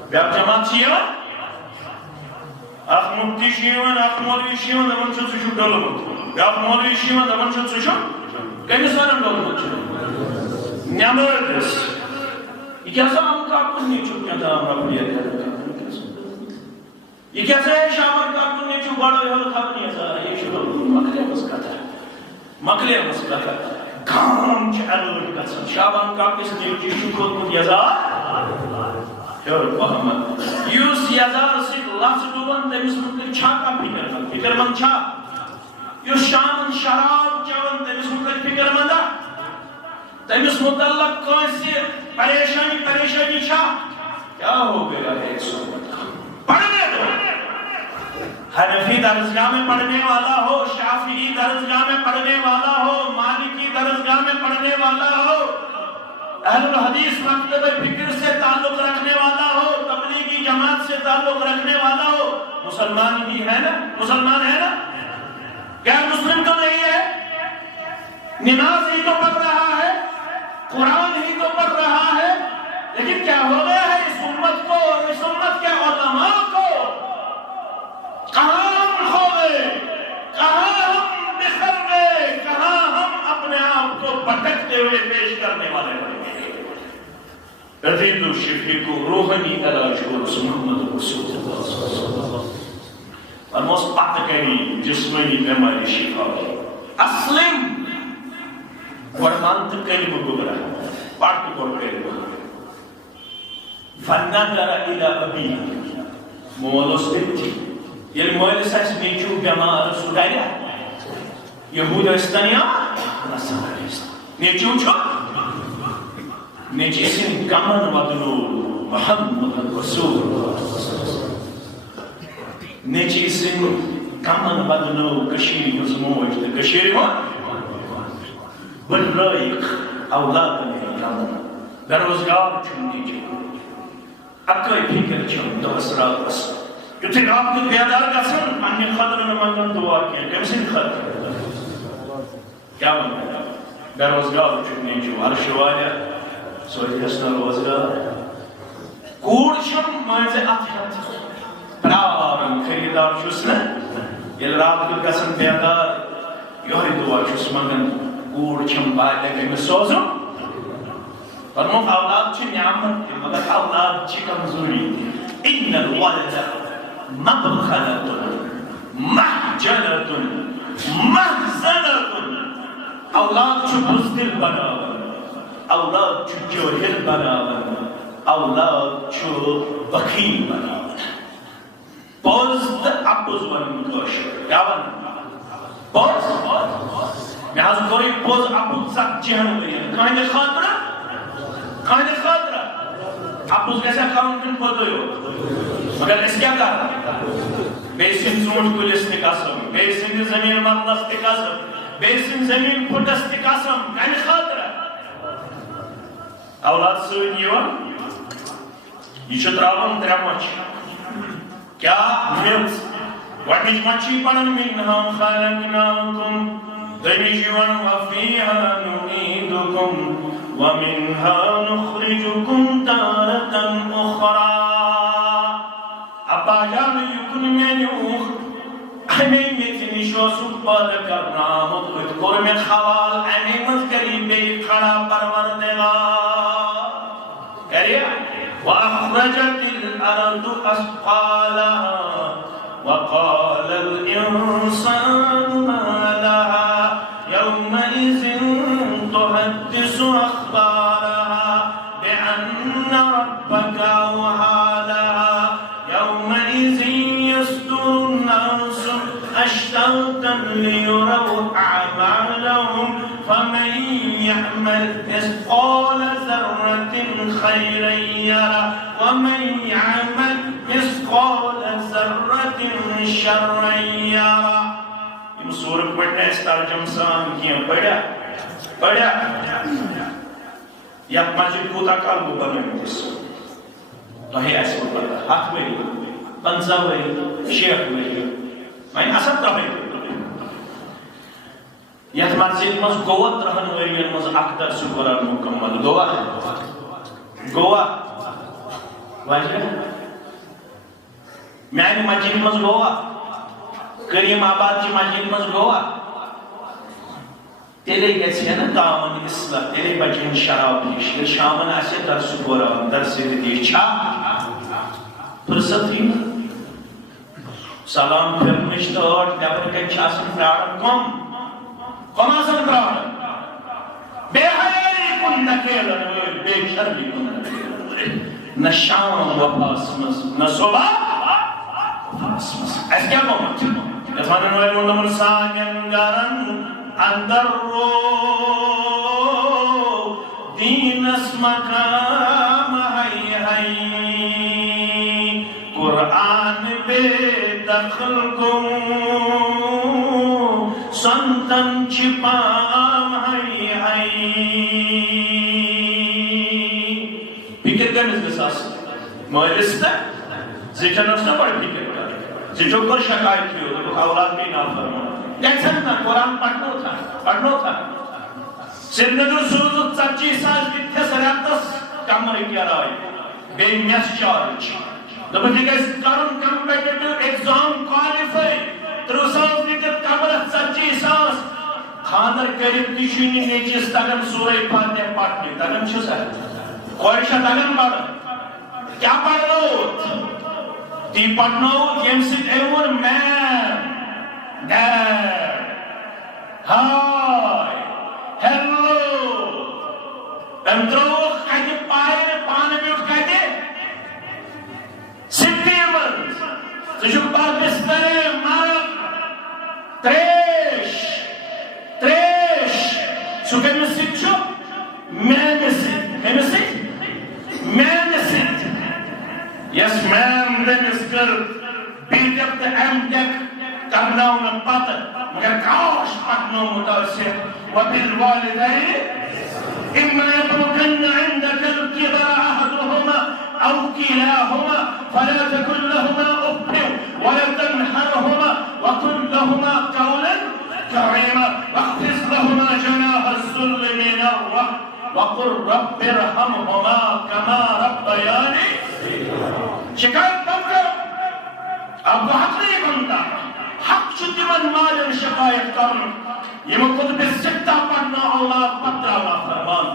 بیاکھ جماعت چھ یمن اخ مفتی چھ یمن اخ مولوی چھ یمن دپان چھ ژٕ چھُکھ ڈوٚلمُت بیاکھ مولوی چھ یمن دپان چھ ژٕ چھُکھ کٔمِس ونان ڈوٚلمُت چھُ نٮ۪مٲرِس یہ کیا سا ہم کارکن نیچو کیا تھا ہم رفلیت ہے یہ کیا سا ہے شامر کارکن نیچو بڑا یہ خبر نہیں ہے یہ شروع مکلے مسکتا ہے گام چھ الوٹ کسن شابان کارکس نیچو شکر کن یزار اور محمد یوس یزار سے لفظ دوبان تیمیس مطلق چھا کا فکر مند چھا یوس شامن شراب چون تیمیس مطلق فکر مندہ تیمیس مطلق کون سے پریشانی چھا کیا ہو گیا ہے ایک صحبت کا پڑھنے دو. حنفی درسگاہ میں پڑھنے والا ہو، شافعی درسگاہ میں پڑھنے والا ہو، مالکی درسگاہ میں پڑھنے والا ہو، اہل الحدیث مکتب فکر سے تعلق رکھنے والا ہو، تبلیغی جماعت سے تعلق رکھنے والا ہو، مسلمان بھی ہے نا؟ مسلمان ہے نا؟ کیا مسلم تو نہیں ہے؟ نماز ہی تو پڑھ رہا ہے، قرآن ہی تو پڑھ رہا ہے، لیکن کیا ہو گیا ہے اس امت کو اور اس امت کے علماء کو؟ کہاں ہم کھو گئے، کہاں ہم بکھر گئے، کہاں ہم اپنے آپ کو بھٹکتے ہوئے پیش کرنے والے بن گئے. عزیز و شفیق و روحانی علاج کو رسول محمد رسول اللہ اور مثبت کری جسمانی بیماری شفا اسلم ورمان تکلم گبرا پاٹ کو کلمہ فنظر الى ابی مولوس دیتی یل مولس اس نیچو بیمار سوڈایا یہود استنیا نصارا است نیچو چھو نیچیسن کمن ودنو محمد رسول نیچیسن کمن ودنو کشیری مزموج تا کشیری بالرائق اولاد میں کمن دروزگار چھو نیچو اکائی فکر چھو دوس راتس کیونکہ رات کو بیادار کا سن انی خطر نمکن دعا کیا کم سن خطر کیا بنتا دروزگار چھو نیچو عرش وایا سوئی حسن روزگار کوڑ چھم مانزے اتحت پرارم خریدار چھوسنا یل رات کو قسم بیادار یوہی دعا چھوس مگن کوڑ چھم باید لگے میں سوزم فرمو اولاد چھ نعمت مگر اولاد چھ کمزوری ان الولد مبخلت محجلت محزنت اولاد چھ بزدل بناون اولاد چھ جوہر بناون اولاد چھ بخیل بناون پوزد اپوز ون کوشر کیا ون پوز میں آز کوئی پوز اپوز سک جہن گئی کہنے خاطرہ کہنے خاطرہ اپوز کیسا کام کن پتویو مگر اس کیا کہا بیسن زونٹ کلیس نکاسم بیسن زمین مطلس نکاسم بیسن زمین پھٹس نکاسم کہنے خاطرہ اولاد سوید یوان یہ شتراون ترمچ کیا نیوز وَنِجْ مَچِي پَنَن مِنْهَا خَلَقْنَاكُمْ دَمِجْوَنْ وَفِيهَا نُعِيدُكُمْ وَمِنْهَا نُخْرِجُكُمْ تَارَةً أُخْرَى ابا جان یکن میں نیوخ ہمیں میتنی شو سپر کرنا مدد قرم خوال ہمیں مذکری بے کھڑا پروردگار کریا وَأَخْرَجَتِ الْأَرْضُ أَثْقَالَهَا وقال الإنسان ما لها يومئذ تحدث أخبارها بأن ربك أوحى لها يومئذ يصدر الناس أشتاتا ليروا أعمالهم فمن يعمل مثقال ذرة خيرا يره ومن يعمل مثقال ذرة شرا يره یم سورت پڑھنے اس ترجم سان کیا پڑھا یا مسجد کوتا کال کو بننے جس تو ہے ایسے پڑھا ہاتھ میں پنزا ہوئے شیخ ہوئے میں اصل تو ہے یت مسجد مز گوت رہن ہوئے مز اکتر سکرار مکمل گوا واجہ میانی مسجد مز گوا کریم آباد کی مسجد مز گوا تیلے گیسی ہے نا دامن اصلاح تیلے بچین شراب دیش شامن ایسے در سکرار در سید دیش چھا فرصت ہی سلام پھر مشتاٹ نیبر کے چھاسن پرارم کم آسن پرارم بے حیائی کن نکیلن ہوئے بے شرمی کن نکیلن ہوئے نہ شام و پاسمس نہ صبح پاسمس ایس کیا مومنٹ یتمانن ہوئے مندمر سانین گرن اندر رو دین اسمکام ہائی ہائی قرآن خلقو سنتن چھپام ہائی ہائی فکر کرنس گساس مالس تک زیچن اس نے بڑی فکر کر زیچو پر شکایت کیو تو اولاد بھی نافرمان کیسا تھا قرآن پڑھنو تھا سرندر سوزت سچی ساز کتھے سریعتس کمر کیا رائی بے میس چارج دبا دیگز کرن کمپیٹیٹو ایگزام کوالیفائی تروساز دیگر کمر سچی ساز خاندر کریم تیشینی نیچیس تگم سورہ فاتح پاٹنی تگم چھو سر کوئیشہ تگم پڑھا کیا پڑھنو تی پڑھنو یم سید ایور مین ڈیڈ ہائی ہیلو امتروخ کہتے پائر پانبیوخ کہتے سٹیمن سشک پاکستان مرد تریش سکے میں سکھ چھو میں سکھ یس میم دنس کر بی ٹیک تے ایم ٹیک کرنا انہیں پتہ مگر کاش پتنوں متاثر وبالوالدین اما يبلغن عندك الكبر احدهما او كلاهما فلا تكن لهما اف ولا تنهرهما وقل لهما قولا كريما واخفض لهما جناح الذل من الرحمة وقل رب ارحمهما كما ربياني شکایت بکر اب حق نہیں بنتا حق چھتی من مالن شکایت کرن یہ قطب ستہ پڑھنا اولاد پتہ اللہ فرمان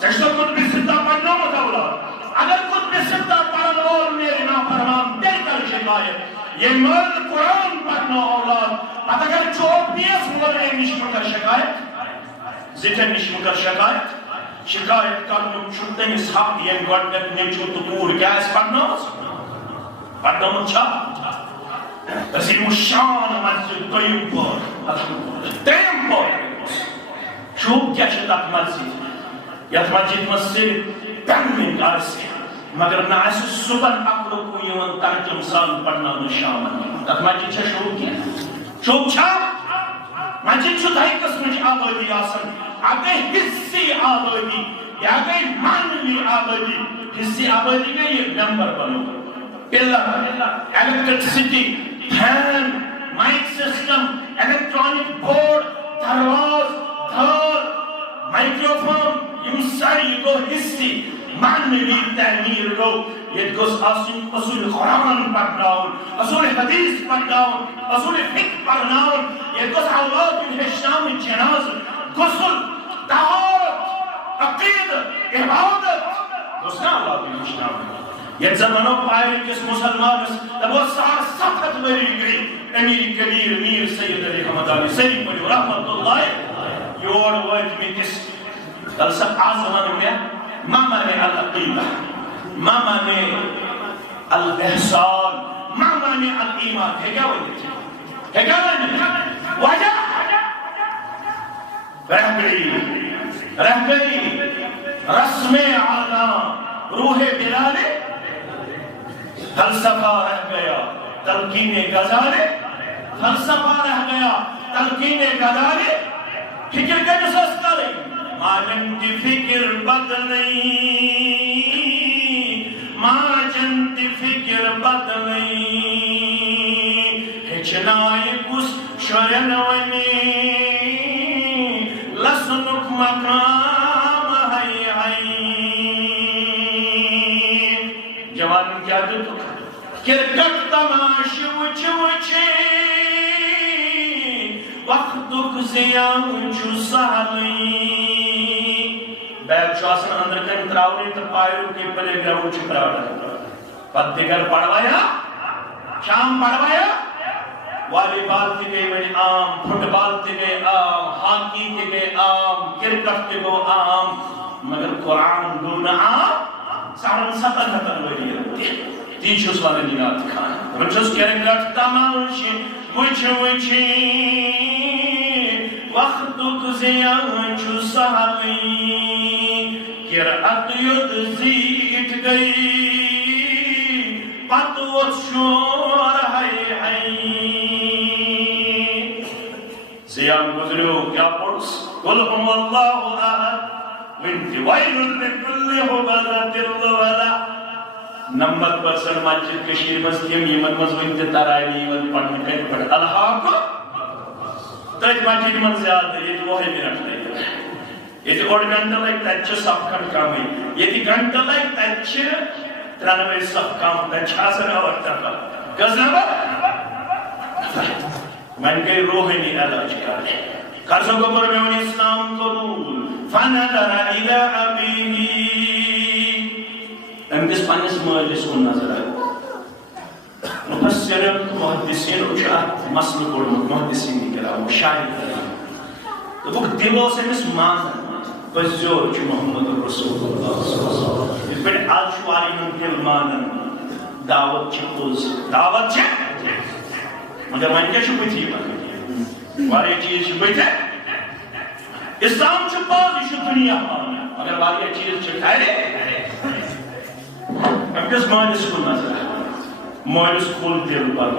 چشتہ قطب ستہ پڑھنا مت اولاد اگر قطب ستہ پڑھنا اور میرے نا فرمان دل کر شکایت یہ مرد قرآن پڑھنا اولاد پتہ کر چوب نیس مولے نشم کر شکایت ذکر نشم کر شکایت کرنو چھتے اس حق یہ گوڑنک نیچو تطور کیا اس پڑھنا مت چھا تسیم الشان مسجد قیم پر تیم پر شوب کیا شدت مسجد یت مسجد مسجد پنمین عرصی مگر نہ ایسے صبح اپلو کو یون ترجم سان پڑھنا نشامن تت مسجد چھا شوب چھا مسجد چھو دائی قسمش آبادی آسن آگے حصی آبادی یا آگے مانوی آبادی حصی آبادی میں یہ نمبر بنو pillar electricity fan mic system electronic board دروازہ دھار مائکروفون یم ساری کو حصی معنوی تعمیر کو یہ گوز اصول قرآن پڑھناؤن اصول حدیث پڑھناؤن اصول فقہ پڑھناؤن یہ گوز اولاد الحشام جناز غسل طہارت عقید عبادت گوز نا اولاد الحشام یہ زمانوں پائر کس مسلمان تب وہ ساتھ وری گئی امیر کبیر میر سید علی حمد علی سید مجھو رحمت اللہ یور وقت میں کس تلسہ آزمان میں ماما نے العقیدہ ماما نے الاحسان ماما نے الایمان ہے کیا وجہ ہے کیا وجہ رہ گئی رسم آنا روح بلال فلسفہ رہ گیا تلقین غزالے فلسفہ رہ گیا تلقین غزالے فکر کا جسوس کرے ماجن کی فکر بد نہیں ماجن کی فکر بد نہیں ہچنائی کس شرن ونی لسنک مقام ہائی ہائی جوان کیا جو کرکٹ تماش وچ وچی وقتک زیان چھو سہلی بیگ شواسن اندر کن تراؤنی تو پائرو کی پلے گراؤں چھو پراؤنی پت دیگر پڑھوایا شام پڑھوایا والی بال تی گئی وی عام پھٹ بال تی گئی عام ہاکی تی گئی عام کرکٹ تی گو عام مگر قرآن دون عام سارن سطح ختم ہوئی ہے تیچوس والے جنات کھانا رچوس کرکٹ تماشی وچ وچی وقتک زیان چھو سہلی قرأت ید زیت گئی پتوت شور ہے سیام گزریو کیا پڑھس قل هو اللہ احد وانت ویل لکل ہمزۃ لمزہ. نمبر پرسن مسجد کشیر مز تم یمن مز ونت تراویح یمن پڑھنے کتھ پہ الحاق تت مسجد من زیادہ یہ وہی منٹ لگے یہ اوڑ گھنٹہ لگے تت صف کھنڈ کم یہ گھنٹہ لگے تت 93 صف کم تت وقت غزنبر من گئی روحانی علاج کرنے قرضوں کو پر میں اسلام قبول فنظر الى ابیہ امکس پانس مالس کن نظر آئے مفسر محدثین اچھات مسئلہ پڑھنے محدثین کرام شاہد کرام تو وہ دلوں سے مس مانن بزیور چھ محمد رسول اللہ صلی اللہ علیہ وسلم اس پر آجواری من دل مانن دعوت چھ پوز دعوت چھ مگر من کیا چھو بیتی وارے چیز چھو بیتے اسلام چھو پاس یہ چھو دنیا مگر وارے چیز چھو کھائے ہم کس مالس کو نظر ہے مالس کھول دل پر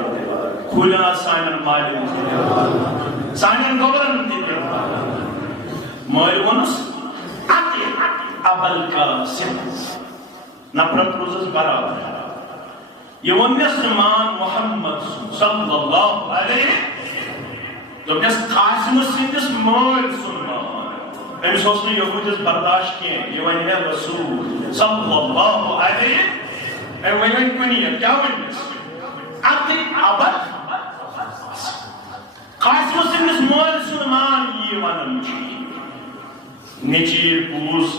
کھولا سائنن مالس سائنن گورن دل مال ونس اتی ابل کا سمت نفرت روزس برابر یہ ونس مان محمد صلی اللہ علیہ تو کس قاسم سندس مال سنمان امس اس نے یہودیس برداشت کیے یہ ون ہے رسول صلی اللہ علیہ اے ون کنیت کیا ونس اتی ابل قاسم سندس مال سنمان یہ ونن چی نیچیر پوز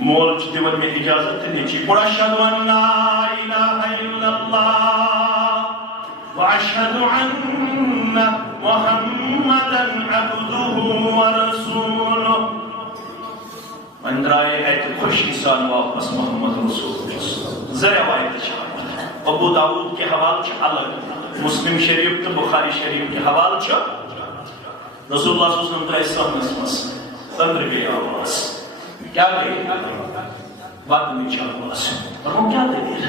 مول چھ دیون میں اجازت نیچی پڑا اشہد ان لا الہ الا اللہ واشہد ان محمدا عبدہ ورسولہ اندرائے ایت خوشی سان واپس محمد رسول اللہ ذرا وائد شاہد ابو داود کے حوال چھ الگ مسلم شریف تو بخاری شریف کے حوال چھ رسول اللہ صلی اللہ علیہ وسلم تو اسلام نسمس تندر گئی آواز کیا گئی بات نیچے آواز فرمو کیا دے دیا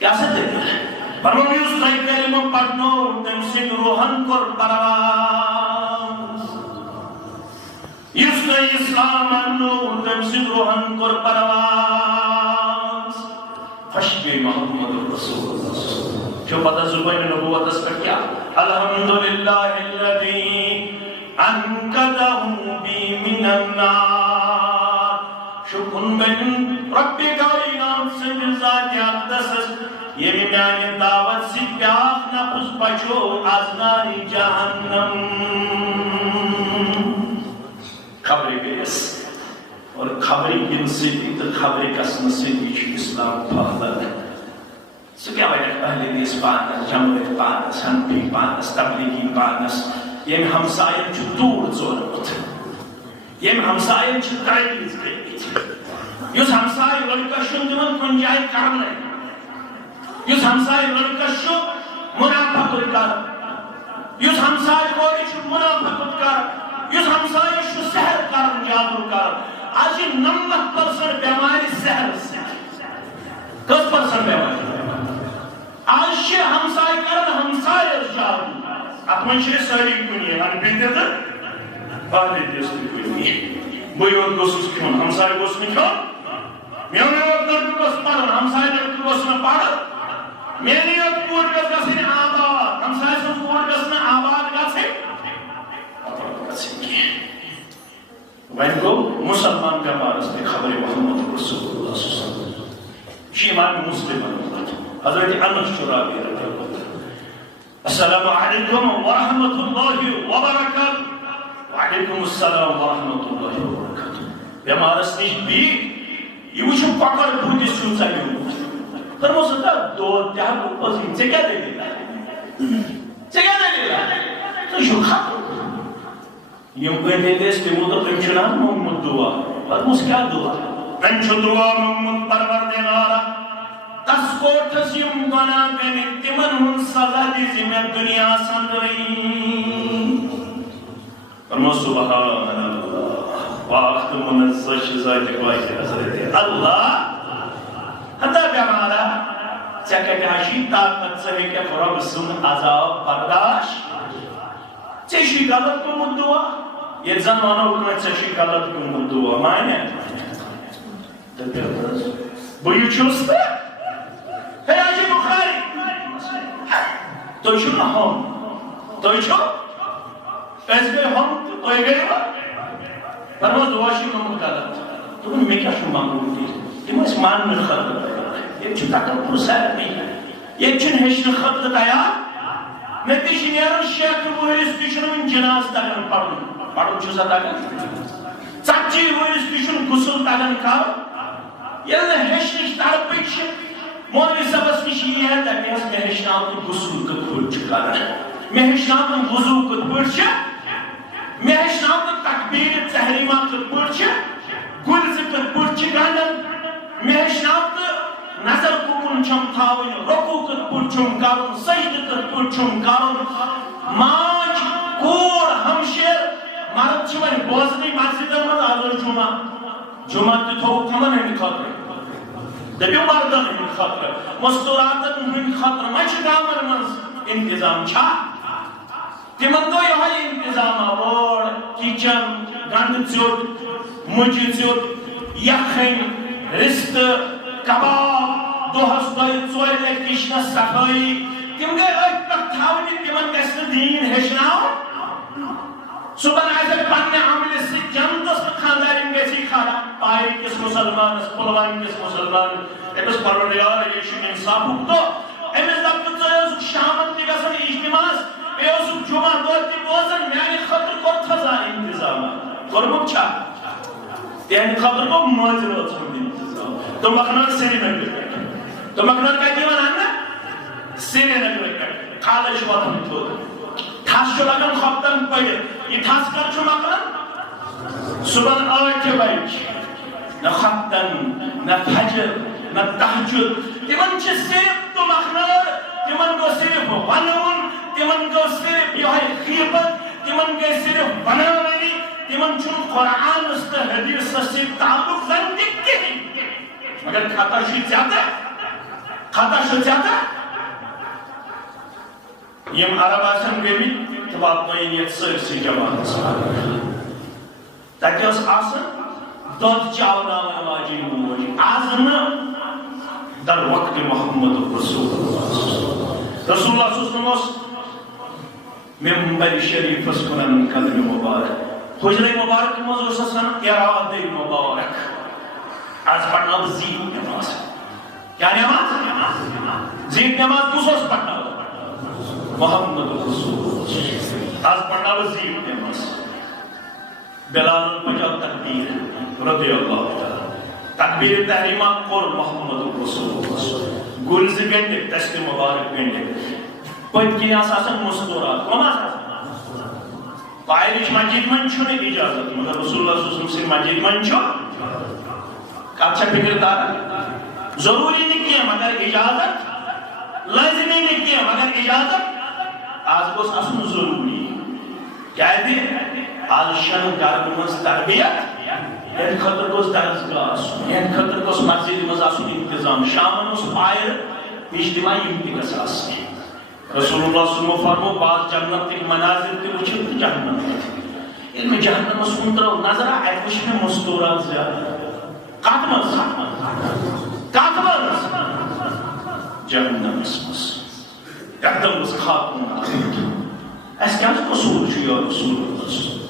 کیا سے دے دیا فرمو یوز نئی کلمہ پڑھنو تم سنگ روحن کر پرواز یوز نئی اسلام انو تم سنگ روحن کر پرواز فشد محمد رسول اللہ جو پتہ زبین نبوت اس پر کیا الحمدللہ الذی انقذہ بی من النار شکر من رب کائنات سے ذات اقدس یہ بھی میانی دعوت سے پیاف نفس بچو از ناری جہنم خبری بیس اور خبری گن سے تو خبری قسم سے بھی اسلام پہلل سو کیا وجہ اہل دیس پانس جمعیت پانس ہنپی پانس تبلیغی پانس یہ ہمسائن چھو دور زورت یہ ہمسائن چھو قائدیز گئی یس ہمسائن لڑکا شو دیون کن جائے کرنے یس ہمسائن لڑکا شو منافقت کر یس ہمسائن کوئی چھو منافقت کر یس ہمسائن شو سحر کر جادو کر آج 90% بیماری سحر سے کس پرسن بیماری آج شے ہمسائن کرن ہمسائن جادو اتمن چھے ساری کنی ہم پیتے تھے آدھے دیستی کنی بھئیوت گوسس کیون ہمسائے گوس میں کیون میونیوت نرک گوس پڑھن ہمسائے نرک گوس میں پڑھن میونیوت پور گوس گسن آباد ہمسائے سن پور گوس میں آباد گسن آباد گسن کی وین کو مسلمان کا مارس نے خبر محمد رسول اللہ صلی اللہ علیہ وسلم شیمان مسلمان حضرت انس شرابی رضی اللہ السلام علیکم ورحمۃ اللہ وبرکاتہ وعلیکم السلام ورحمۃ اللہ وبرکاتہ بیمارس نش بھی یہ وچھو پکڑ بودس چھن چاہیے فرمو ستا دو تیار کو پزی سے کیا دے دیتا سے کیا دے دیتا تو شو خط یہ کوئی دے دیس کہ وہ تو پرمچنان محمد دعا فرمو اس کیا دعا پرمچ دعا محمد پروردگارا تس کوٹھس یم گنا گنی تمن ہن سزا دی زمین دنیا سندری فرمو سبحان اللہ واخت منزش ذات واحد حضرت اللہ حتی بیمارا چکہ گاشی طاقت سے کہ رب سن عذاب برداشت چشی غلط کمت دعا یہ زن ونو کہ چشی غلط کمت دعا مانے بھئی چھوستا ہے آجی بخاری تو چھو نا ہم تو چھو ایس گئے ہم تو گئے وا فرماس دعا شی کمت غلط تو میں کیا شو مانگو دی تم اس مان میں خطر یہ چھو تکبر سیر نہیں یہ چھن ہشن خطر تیار نتیش نیرن شیخ ویس تشن جناز تگن پڑھن چھو سا تگن ژتجی ویس تشن غسل تگن کر یل ہشنش طرف مولوی صاحبس نش یہ ہے دپس میں ہشناو تو غسل کت پٲٹھۍ چھُ کران میں ہشناو تو وضو کت پٲٹھۍ چھِ میں ہشناو تو تکبیر تحریمہ کت پٲٹھۍ چھِ گلز کت پٲٹھۍ چھِ گنڈن میں ہشناو تو نظر کُکُن چھم تھاوٕنۍ رکوع کت پٲٹھۍ چھُم کرُن سجدٕ کت پٲٹھۍ چھُم کرُن ماج کوٗر ہمشیر مرد چھِ وۄنۍ بوزنٕے مسجدن منٛز آز جمعہ جمعہ تہِ تھوٚوُکھ تِمن ہٕنٛدِ خٲطرٕ دپیو مردن ہٕنٛدِ خٲطرٕ مستوراتن ہٕنٛدِ خٲطرٕ ما چھِ گامن منٛز انتظام چھا تِمن گوٚو یِہوٚے انتظامہ وٲر کِچن گنڈٕ ژیوٚٹ مُجہِ ژیوٚٹ یکھٕنۍ رِستہٕ کباب دۄہس دۄیہِ ژورِ لٹہِ کِچنس صفٲیی تِم گٔے أتھۍ پٮ۪ٹھ تھاونہِ تِمن گژھِ نہٕ دیٖن ہیٚچھناوُن صبحن آسٮ۪کھ پننہِ عملہِ سۭتۍ جنتس تہٕ خانٛدارِنۍ گژھی کھڑا پایہِ کِس مُسلمانس پُلوامہِ کِس مُسلمانس أمِس پروردگار یہِ چھُ انصافُک دۄہ أمِس دپ ژٕ ٲسُکھ شامن تہِ گژھان اجتماعس بیٚیہِ اوسُکھ جمعہ دۄہ تہِ بوزان میانہِ خٲطرٕ کوٚر تھزا انتظامہ کوٚرمُت چھا تِہنٛدِ خٲطرٕ گوٚو مٲنٛزِ رٲژ ہُنٛد انتظام تِم مۄکلٲو سرینگرٕ پٮ۪ٹھ تِم مۄکلٲو کتہِ یِوان اننہٕ سرینگرٕ پٮ۪ٹھ کالے چھُ واتان تھوٚد تھس چھُ لگان خۄفتن پٔرِتھ یہِ تھس کر چھُ مۄکلان صبحن 8 بجہِ نہ خۄفتن نہ فجر نہ تہجد تِمن چھِ صرف تہٕ مۄکلٲو تِمن گوٚو صرف ونُن تِمن گوٚو صرف یِہوٚے غیبت تِمن گٔے صرف وناوٕنی تِمن چھُنہٕ قرآنس تہٕ حدیثس سۭتۍ تعلق زن تہِ کِہیٖنۍ مگر خطا چھُ ژےٚ یم عرب آسن گٔمٕتۍ تہٕ واتنٲیِن یتھ سٲرسٕے جماعتس تتہِ ٲس آسان دۄد چاوناوان واجیٚنۍ موج آز نہٕ در وقت محمد رسول اللہ صلی اللہ اوس ممبر شریفس کُنن قدمِ مبارک حجرے مبارک منٛز اوس آسان ارادے مبارک آز پرناو بہٕ زیٖٹھ نٮ۪ماز کیٛاہ نٮ۪ماز زیٖٹھ نٮ۪ماز کُس اوس پرناوان محمد رسول آز پڑھناو زیٖٹھ نٮ۪ماز بلالن پچاو تکبیر رضی اللہ تعالی تکبیر تحریمہ کوٚر محمد رسول گلزٕ گنڈِکھ دستہِ مبارک گنڈِکھ پٔتۍ کِنۍ آسہٕ آسان مستورات کٕم آسہٕ آسان پایرٕچ مسجد منٛز چھُنہٕ اِجازت مگر رسول اللہ صلی اللہ علیہ وسلم سٕنٛدِ مسجد منٛز چھُ کتھ چھےٚ فِکر تاران ضروٗری نہٕ کینٛہہ مگر اجازت لٲزمی نہٕ کینٛہہ مگر اجازت آز گوٚژھ آسُن ضروٗری کیٛازِ آز چھنہٕ گرن منٛز تربیت ییٚمہِ خٲطرٕ گوٚژھ درسگاہ آسُن ییٚمہِ خٲطرٕ گوٚژھ مسجد منٛز آسُن انتظام شامن اوس پایر اجتماع یِم تہِ گژھِ آسٕنۍ رسول اللہ صلی اللہ علیہ وسلم فرمو بعض جنتٕکۍ مناظر تہِ وٕچھِو تہٕ جہنم ییٚلہِ مےٚ جہنمس کُن ترٲو نظرا اَتہِ وٕچھ مےٚ مستوٗرات زیادٕ کتھ منٛز جہنمس منٛز یکدم گوٚژھ خاتون اَسہِ کیٛاہ قصوٗر چھُ یا رسول اللہ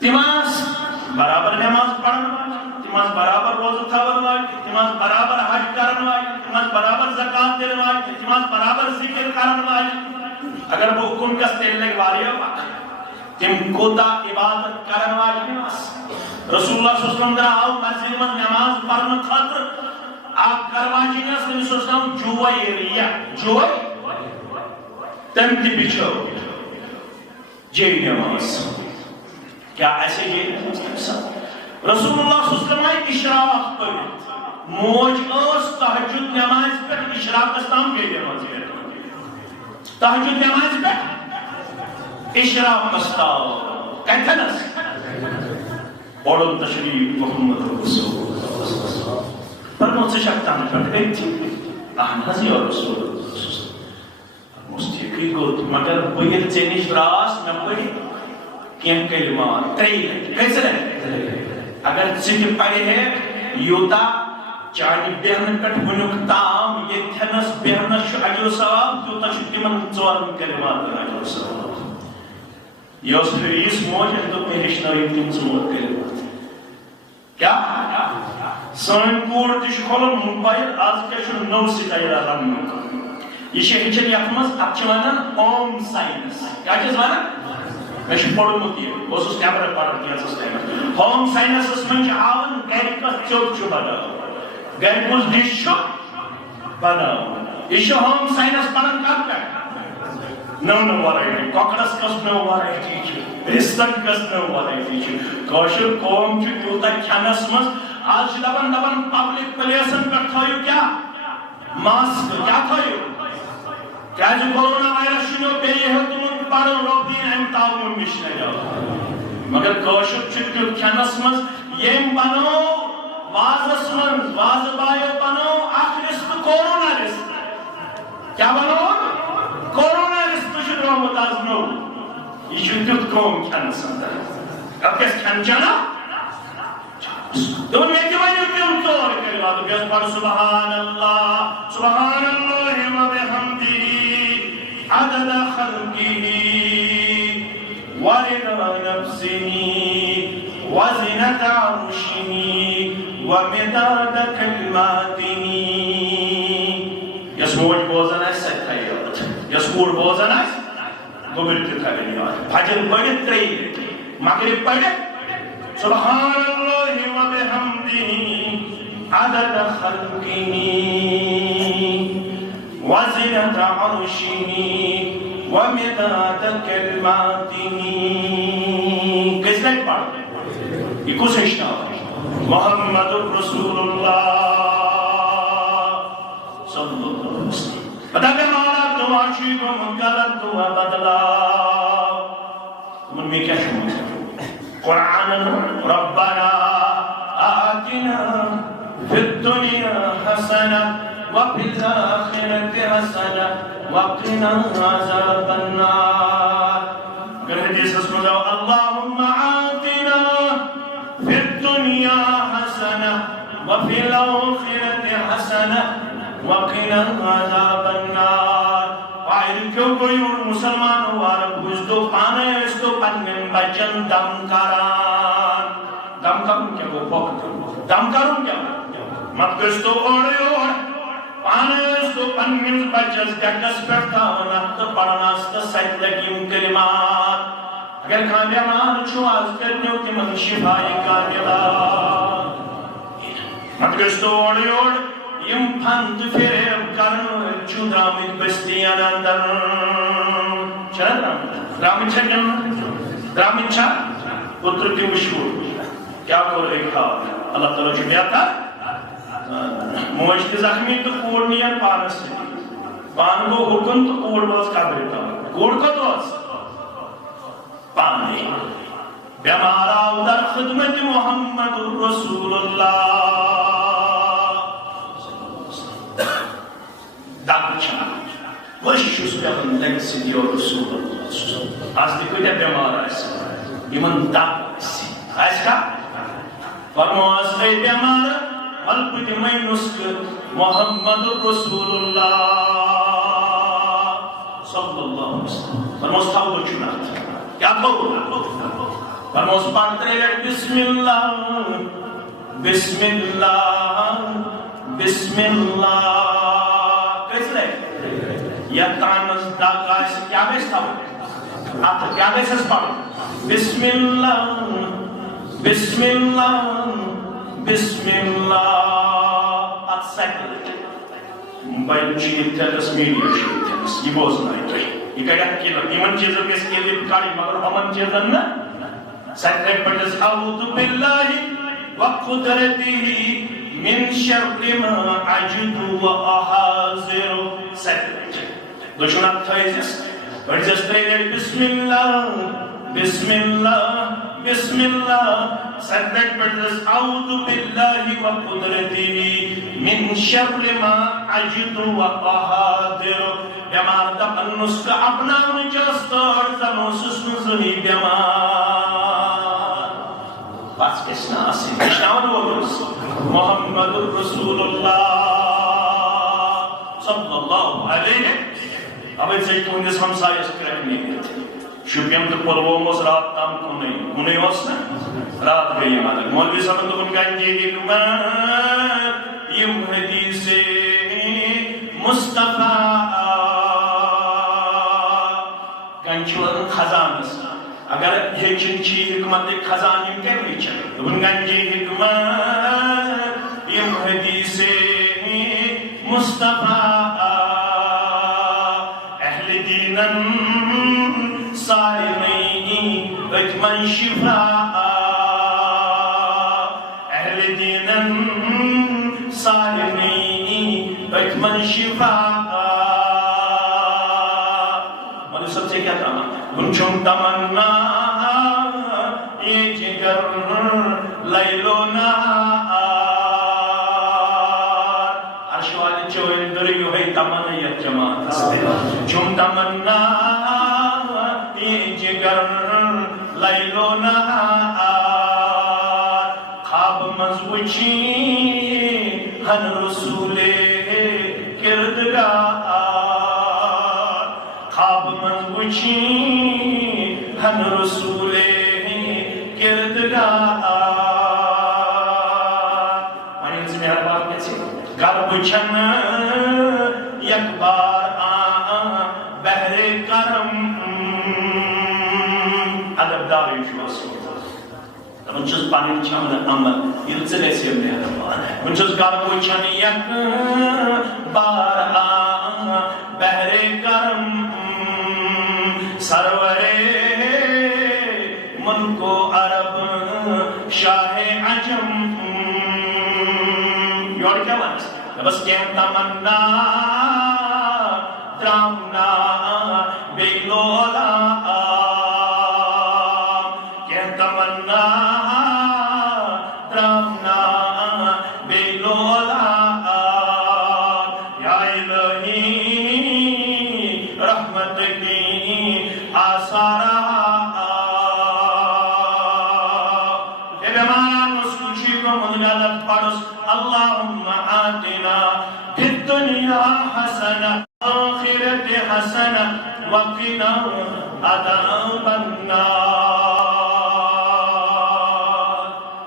تِم آسہٕ برابر نٮ۪ماز پرن واجیٚنۍ تِم آسہٕ برابر روزٕ تھاون واجیٚنۍ تِم آسہٕ برابر حج کرن واجیٚنۍ تِم آسہٕ برابر زکات دِنہٕ واجیٚنۍ تِم آسہٕ برابر ذکر کرن واجیٚنۍ اگر بہٕ اُکُن گژھٕ تیٚلہِ لگہِ واریاہ وقت تِم کوٗتاہ عبادت کرن واجیٚنۍ آسہٕ رسول اللہ صلی اللہ علیہ وسلم درٛاو مسجد منٛز نٮ۪ماز پرنہٕ خٲطرٕ اکھ کرواجیٚنۍ ٲس تٔمِس اوس ناو جویریہ تٔمۍ تہِ بِچھٲو جے نٮ۪ماز کیا ایسے یہ رسول اللہ صلی اللہ علیہ وسلم آئی اشراق پڑھت موج ٲس تہجد نماز پہ اشراقس تام گئی نماز تہجد نماز پہ اشراقس تام کتنس بڑھن تشریف محمد رسول اللہ فرمود سے شکتان پہ گئی تھی اہن حضی اور رسول اللہ فرمود ٹھیک گوت مگر بہت ژےٚ راس مےٚ پٔرۍ کینٛہہ کلمات ترٛیٚیہِ لٹہِ اگر ژٕ تہِ پرِہیکھ یوٗتاہ چانہِ بیہنہٕ پٮ۪ٹھ وٕنیُک تام ییٚتھٮ۪نس بیہنس چھُ اجر ثواب تیوٗتاہ چھُ تِمن 4 کلماتن اجر ثواب یہ اوس رئیس موج أمۍ دوٚپ مےٚ ہیٚچھنٲیِو تِم 4 کلمات کیٛاہ سٲنۍ کوٗر تہِ چھُ کھولُن موبایل آز کیٛاہ چھُ نوٚو سٹایلا رننُک یہ چھِ ہیٚچھان یتھ منٛز اتھ چھِ ونان ہوم ساینس کیٛاہ چھِس ونان مےٚ چھُ پوٚرمُت یہِ بہٕ اوسُس نٮ۪برٕ پران کینٛژس ٹایمس ہوم ساینسس منٛز چھِ ہاوان گرِ کۄس ژوٚٹ چھُ بناوُن گرِ کُس ڈِش چھُ بناوُن یہِ چھُ ہوم ساینس پران کتھ پٮ۪ٹھ نٔو نٔو ویرایٹی کۄکرس کۄس نٔو ویرایٹی چھِ رِستن کۄس نٔو ویرایٹی چھِ کٲشُر قوم چھُ تیوٗتاہ کھٮ۪نس منٛز آز چھِ دپان پبلک پلیسن پٮ۪ٹھ تھٲیِو کیٛاہ ماسک کیٛاہ تھٲیِو کیٛازِ کورونا وایرس چھُ بیٚیہِ ہیوٚتمُت پرُن رۄبدِیٖن امہِ تاونُن مِشنٔری مگر کٲشُر چھُ تیُتھ کھٮ۪نس منٛز ییٚمۍ بنوو وازس منٛز وازٕ بایو بنوو اکھ رِستہٕ کورونا رِستہٕ کیٛاہ بنوو کورونا رِستہٕ چھُ درٛامُت آز نوٚو یہ چھُ تیُتھ قوم کھٮ۪نس انٛدر اتھ گژھِ کھٮ۪ن چٮ۪نا دوٚپُن مےٚ تہِ ؤنِو تِم 4 کلمات بیٚیہِ اوس پرُن سبحان اللہ وبحمدہ عدد خلقه ورضا نفسه وزنة عرشه ومداد كلماته یس موج بوزان آسہِ سۄ تہِ تھایہِ یاد یس کوٗر بوزان آسہِ گوٚبٕر تہِ تھاوٕنۍ یاد فجر پٔرِتھ 3 لٹہِ مغرب پٔرِتھ سبحان اللہ وبحمدہ عدد خلقه وزنة عرشه ومداد كلماته کس لٹہِ پڑھ یہ کُس ہیٚچھناو محمد رسول اللہ صلی اللہ علیہ وسلم پتہ بیمارا دعا چھُ گوٚمُت غلط دعا بدلاو تِمن مےٚ کیٛاہ چھُ مطلب قرآنن ربنا آتنا فی الدنیا حسنة وفي الآخرة حسنة وقنا عذاب النار اگر حدیث اسم جاؤ اللہم آتنا فی الدنیا حسنة وفي الآخرة حسنة وقنا عذاب النار قائد کیوں گویور مسلمان وارک بوزدو پانے استو پنن بچن دم کران دم کرن کیا گو پوکت دم کرن کیا مت گستو اوڑے اوڑ پانے استو پنن بچن ڈکس پڑتا ونت پڑناس تا سیت لگیم کلمات اگر کامیمان چھو آز کرنیو کی من شفائی کاملات مت گستو اوڑے اوڑ یم پھند فریب کرن چھو درامت بستیان اندر چھا درامت چھا درامت چھا پتر کی مشہور کیا کر ایک حال اللہ تعالیٰ چھو بیاتا موج کی زخمی تو کوڑ نیان پانس سے پان کو حکم تو کوڑ باز قبر تا کوڑ کو دوست پانے بیمارا در خدمت محمد رسول اللہ داکچا وشوس پیغم لگسی دیو رسول اللہ آج دیکھو جب بیمار آئیسی یمن داکسی آئیس کا فرمو آج دی بیمار قلب دی نسک محمد رسول اللہ صلی اللہ علیہ وسلم فرمو استاو دو چنات کیا کرو فرمو اسپانترے لگ بسم اللہ بسم اللہ بسم اللہ یا تانس داکاش کیا بیستا ہو آپ کیا بیسس پڑھو بسم اللہ بسم اللہ بسم اللہ ات سیکل موبائل چیز تیلس میڈیا چیز تیلس یہ بوزنا ہے تو یہ کہا کہ ایمن چیزن کے سکیلی پکاری مگر ہمن چیزن نا سیکل پڑھس اعوذ باللہ وقدرتہ من شر ما اجد و احاذر سیکل دشمنات تھائیزس بڑھزس تریلے بسم اللہ بسم اللہ بسم اللہ سجدت پڑھتس اعوذ باللہ وقدرتہ من شر ما عجت وقہادر بیمار دپن نسخہ اپناون چستر زنوسس نزہی بیمار بس کسنا آسی کشناون وگرس محمد رسول اللہ صلی اللہ علیہ اب سے تہندس ہمسایس کرک نہیں شپین تو پلوم اس رات تام کنے اس نا رات گئی مالک مولوی صاحب تو ان کا انجی حکمت یم حدیث مصطفیٰ کنچور خزانس اگر یہ چنچی حکمت خزان یم کے پیچھے ان کا انجی حکمت یم حدیث مصطفیٰ اہل دینن صارمین وجمن شفاء اہل دینن صارمین وجمن شفاء مجھے سب سے کیا تمنا گنچم تمنا یہ جگر لیلو نہار عرش والی چوئن دریو ہے تمنا یا جماعت چم تمنا جگر لیلو نہار خواب مزوچی ہن رسول کردگار خواب مزوچی ہن رسول کردگار مانی سے میرا بات کیسے گرب چھن یک بار بہر کرم ادب دار یوشواس منچس پانی چامن عمل یلزل سے مہربان ہے منچس گرب چھن یک بار بہر کرم سرور ملک و عرب شاہ عجم یہ اور کیا معنی بس کیا تمنا ترامنا بیلولا کیا تمنا ترامنا بیلولا یا الہی رحمت کی آثارا اے بیمان اس کچھی کو مدنالت پڑھس اللہم آتنا فی الدنیا حسنہ آخرت حسنہ وقنا عذاب النار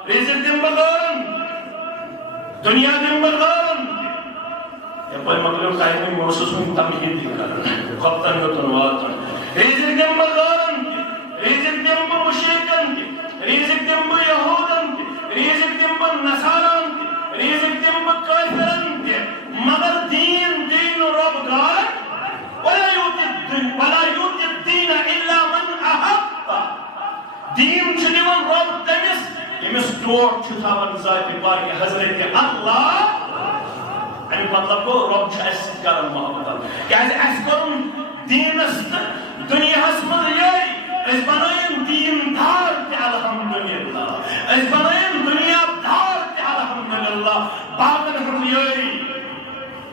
رزق دن بغارن دنیا دن بغارن یہ کوئی مطلب قائم محسوس میں تمہید کرن خبتن و تنواتن رزق دن بغارن رزق دن بمشرکن رزق دن بیہودن رزق دن بنصاران رزق دن بکافرن مگر دین رب گار ولا يؤتي الدين الا من احب دین چنون رب تمس یمس ٹوٹ چھتاون ذات پاک حضرت اللہ ان مطلب کو رب چھ کرن محبت کیاز اس کرن دینس دنیاس من یہ اس بنائیں دین دار تے الحمدللہ اس بنائیں دنیا دار تے الحمدللہ باطن ہم یہ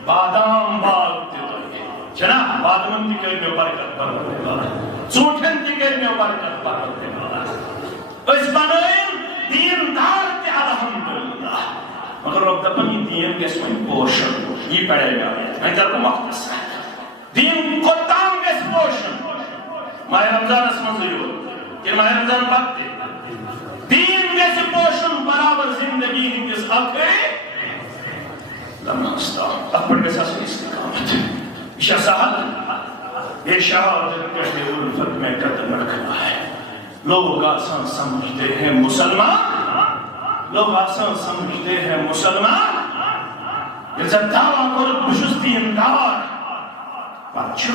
بادام باغ چنا بادمن تی کر میں برکت برکت ژوٹھن تی کر میں برکت برکت اس بنائیں دین دار تے الحمدللہ مگر رب دپن یہ دین کے سوئن پوشن یہ پڑھے گا میں در کو مختصر دین قدام کے پوشن ماہ رمضان اسمن ضرور کہ ماہ رمضان وقت دین کے پوشن برابر زندگی ہندس حق ہے لما استعام اپنے ساس استقامت یہ سہل یہ شہادت کہتے ہوئے الفت میں قدم رکھنا ہے لوگ آسان سمجھتے ہیں مسلمان لوگ آسان سمجھتے ہیں مسلمان یہ جب دعویٰ کرد بشست دین دار پچھو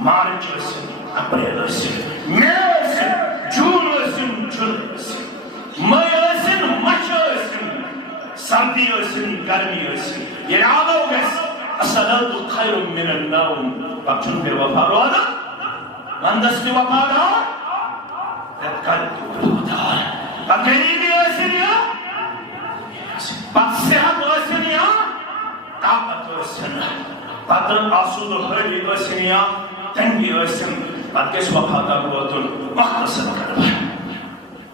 مارچ رسن اپریل رسن میں رسن جون رسن جل رسن میں رسن مچ رسن سردی رسن گرمی رسن یہ آدھو گیس الصلاة خیر من النوم بچن پر وفا رونا مندست وفا رونا پتہ غریبی ٲسِن یا پتہٕ صحت ٲسِن یا طاقت ٲسِن پتہٕ آسوٗدٕ حٲلی ٲسِن یا تنگی ٲسِن پتہٕ گژھِ وفادار روزُن وقتس خٲطرٕ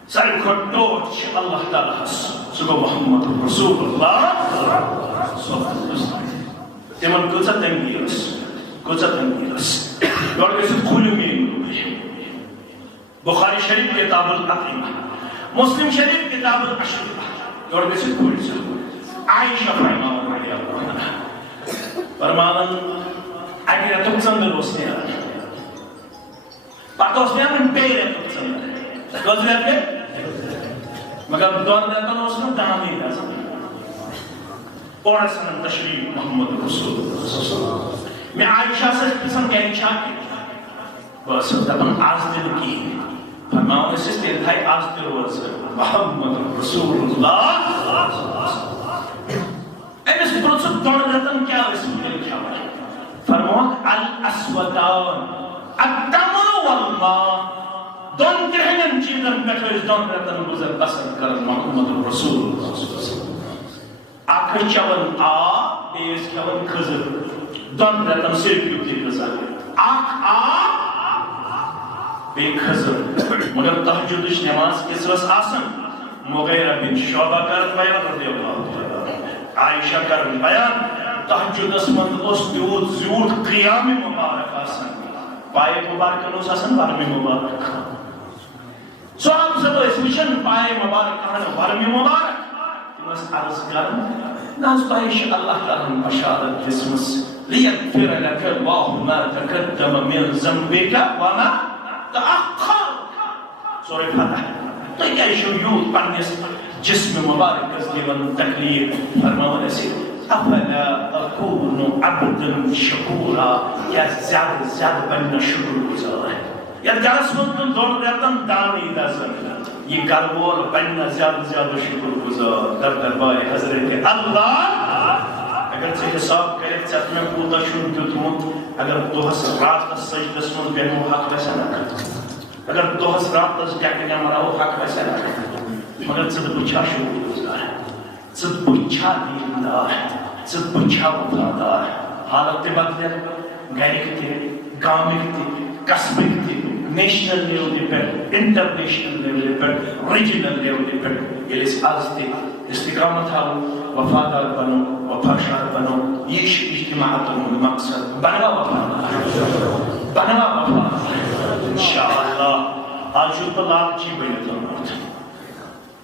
ساروی کھۄتہٕ ٹوٹھ چھِ اللہ تعالیٰ ہس سُہ گوٚو محمد رسول اللہ صلی اللہ علیہ وسلم تِمن کۭژاہ تنگی ٲس یورٕ گٔژھِتھ کھوٗلِو میٛٲنۍ بخاری شریف کتاب العطیمہ مسلم شریف کتاب الاشرفہ یورٕ گٔژھِتھ کھوٗلۍ سا عائشہ فرماوان رضی اللہ عنہا فرماوان اکہِ رٮ۪تُک ژٔنٛدٕر اوس نیران پتہٕ اوس نیران بیٚیہِ رٮ۪تُک ژٔنٛدٕر کٔژ رٮ۪تھ گٔے مگر دۄن رٮ۪تن اوس نہٕ دامٕے گژھان اور ٲسۍ انان تشریف محمد رسول اللہ مےٚ عائشہ سۭتۍ پرژھان گرِ چھا بہٕ ٲسٕس دپان آز تہِ نہٕ کِہیٖنۍ فرماوان ٲسِس تیٚلہِ تھاے آز تہِ روزٕ محمد رسول اللہ أمِس پرٛژھُکھ دۄن رٮ۪تن کیٛاہ ٲسِو تیٚلہِ کھٮ۪وان فرماوان الاسودان التمر والماء دۄن کرٛہنٮ۪ن چیٖزن پٮ۪ٹھ ٲسۍ دۄن رٮ۪تن گُزر بسر کران محمد رسول اللہ اکھ ٲسۍ چٮ۪وان آب بیٚیہِ ٲسۍ کھٮ۪وان کھٔزٕر دۄن رٮ۪تن صرف یُتُے غذا اکھ آب بیٚیہِ کھٔزٕر مگر تہجدٕچ نٮ۪ماز کِژھ ٲس آسان مغیرہ بن شعبہ کرن بیان رضی اللہ عنہ عائشہ کرن بیان تہجدس منٛز اوس تیوٗت زیوٗٹھ قیامِ مبارک آسان پایہِ مبارکن اوس آسان ورمہِ مبارک صحابہٕ زٕ ٲسۍ وٕچھان پایہِ مبارک انان ورمہِ مبارک تِم ٲسۍ عرض کران نہ حظ تۄہہِ چھِ اللہ تعالیٰ ہن بشارت دِژمٕژ لِیغفِرَ لَکَ اللہُ مَا تَقَدَّمَ مِن ذَنبِکَ وَمَا تَأَخَّرَ سورہ فتح تُہۍ کیٛازِ چھِو یوٗت پننِس جسمِ مبارکس دِوان تکلیف فرماوان ٲسۍ افلا اکوٗنُ عبدًا شکوٗرا کیٛازِ زیادٕ زیادٕ بنہِ نہ شُکر گُزار یتھ گرس منٛز نہٕ دۄن رٮ۪تن دانے دزان یہ گھر وول بنہِ نہ زیادٕ زیادٕ شُکر گُزار دربارِ حضرت اللہ اگر ژٕ حساب کٔرِتھ ژےٚ مےٚ کوٗتاہ چھُنہٕ دیُتمُت اگر دۄہس راتس سجدس منٛز بیٚہمو حق گژھِ نہ اگر دۄہس راتس ڈٮ۪کہٕ نٮ۪مراوو حق گژھِ نہ مگر ژٕ بہٕ چھا شُکر گُزار ژٕ بہٕ چھا دیندار ژٕ بہٕ چھا وفادار حالت تہِ بدلن گرِکۍ تہِ گامٕکۍ تہِ قصبٕکۍ تہِ نیشنل لیولہِ پٮ۪ٹھ انٹرنیشنل لیولہِ پٮ۪ٹھ ریجنل لیولہِ پٮ۪ٹھ ییٚلہِ أسۍ آز تہِ استقامت تھاوو وفادار بنو وفاشار بنو یہ چھُ اجتماعاتن ہُنٛد مقصد بنوا وفادار بنوا وفادار انشاءاللہ آز چھُس بہٕ لالچی بٔنِتھ آمُت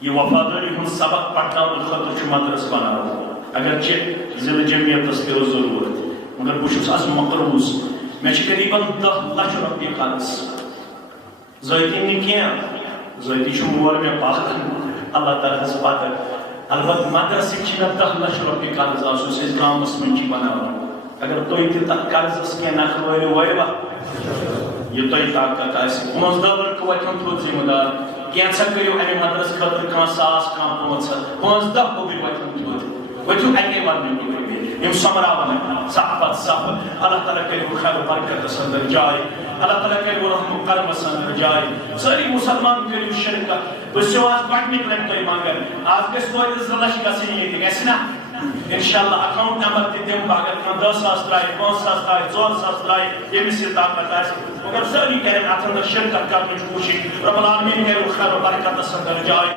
یہ وفاداری ہُنٛد سبق پرناونہٕ خٲطرٕ چھُ مدرسہٕ بناوُن اگرچہِ ضلعہٕ جمعیتس تہِ ٲس ضروٗرت مگر بہٕ چھُس آز مقروض مےٚ چھِ قریٖباً 10 لچھ رۄپیہِ قرض ذٲتی نہٕ کینٛہہ ذٲتی چھُ مول مےٚ پتھ اللہ تعالیٰ ہس پتہ البتہ مدرسٕکۍ چھِ مےٚ 10 لچھ رۄپیہِ قرض آز یُس أسۍ گامس منٛز چھِ بناوان اگر تُہۍ تہِ تتھ قرضس کینٛہہ نکھٕ وٲیِوا یہ تۄہہِ طاقت آسہِ 15 لڑکہٕ وۄتھن تھوٚد ذمہٕ دار کینٛژھا کٔرِو امہِ مدرسہٕ خٲطرٕ کانٛہہ 1000 کانٛہہ 500 5-10 کُبٕرۍ وۄتھن تھوٚد ؤتھِو اَکے ورنہٕ یِم سۄمراوان صف پتہٕ صف اللہ تعالیٰ کٔرِو خیر برکتس انٛدر جاے اللہ تعالیٰ کٔرِو رحم کرمس انٛدر جاے سٲری مُسلمان کٔرِو شرکت بہٕ چھُسو آز گۄڈنِکۍ لٹہِ تۄہہِ منٛگان آز گژھِ توتہِ 2 لچھ گژھٕنۍ ییٚتہِ گژھِ نا انشاءاللہ اکاؤنٹ نمبر تہِ دِمہٕ بہٕ اگر کانٛہہ 10,000 ترٛایہِ 5,000 ترٛایہِ 4,000 ترٛایہِ ییٚمِس یہِ طاقت آسہِ مگر سٲری کرن اتھ انٛدر شرکت کرنٕچ کوٗشش رب العالمیٖن کٔرِو خیر برکتس انٛدر جاے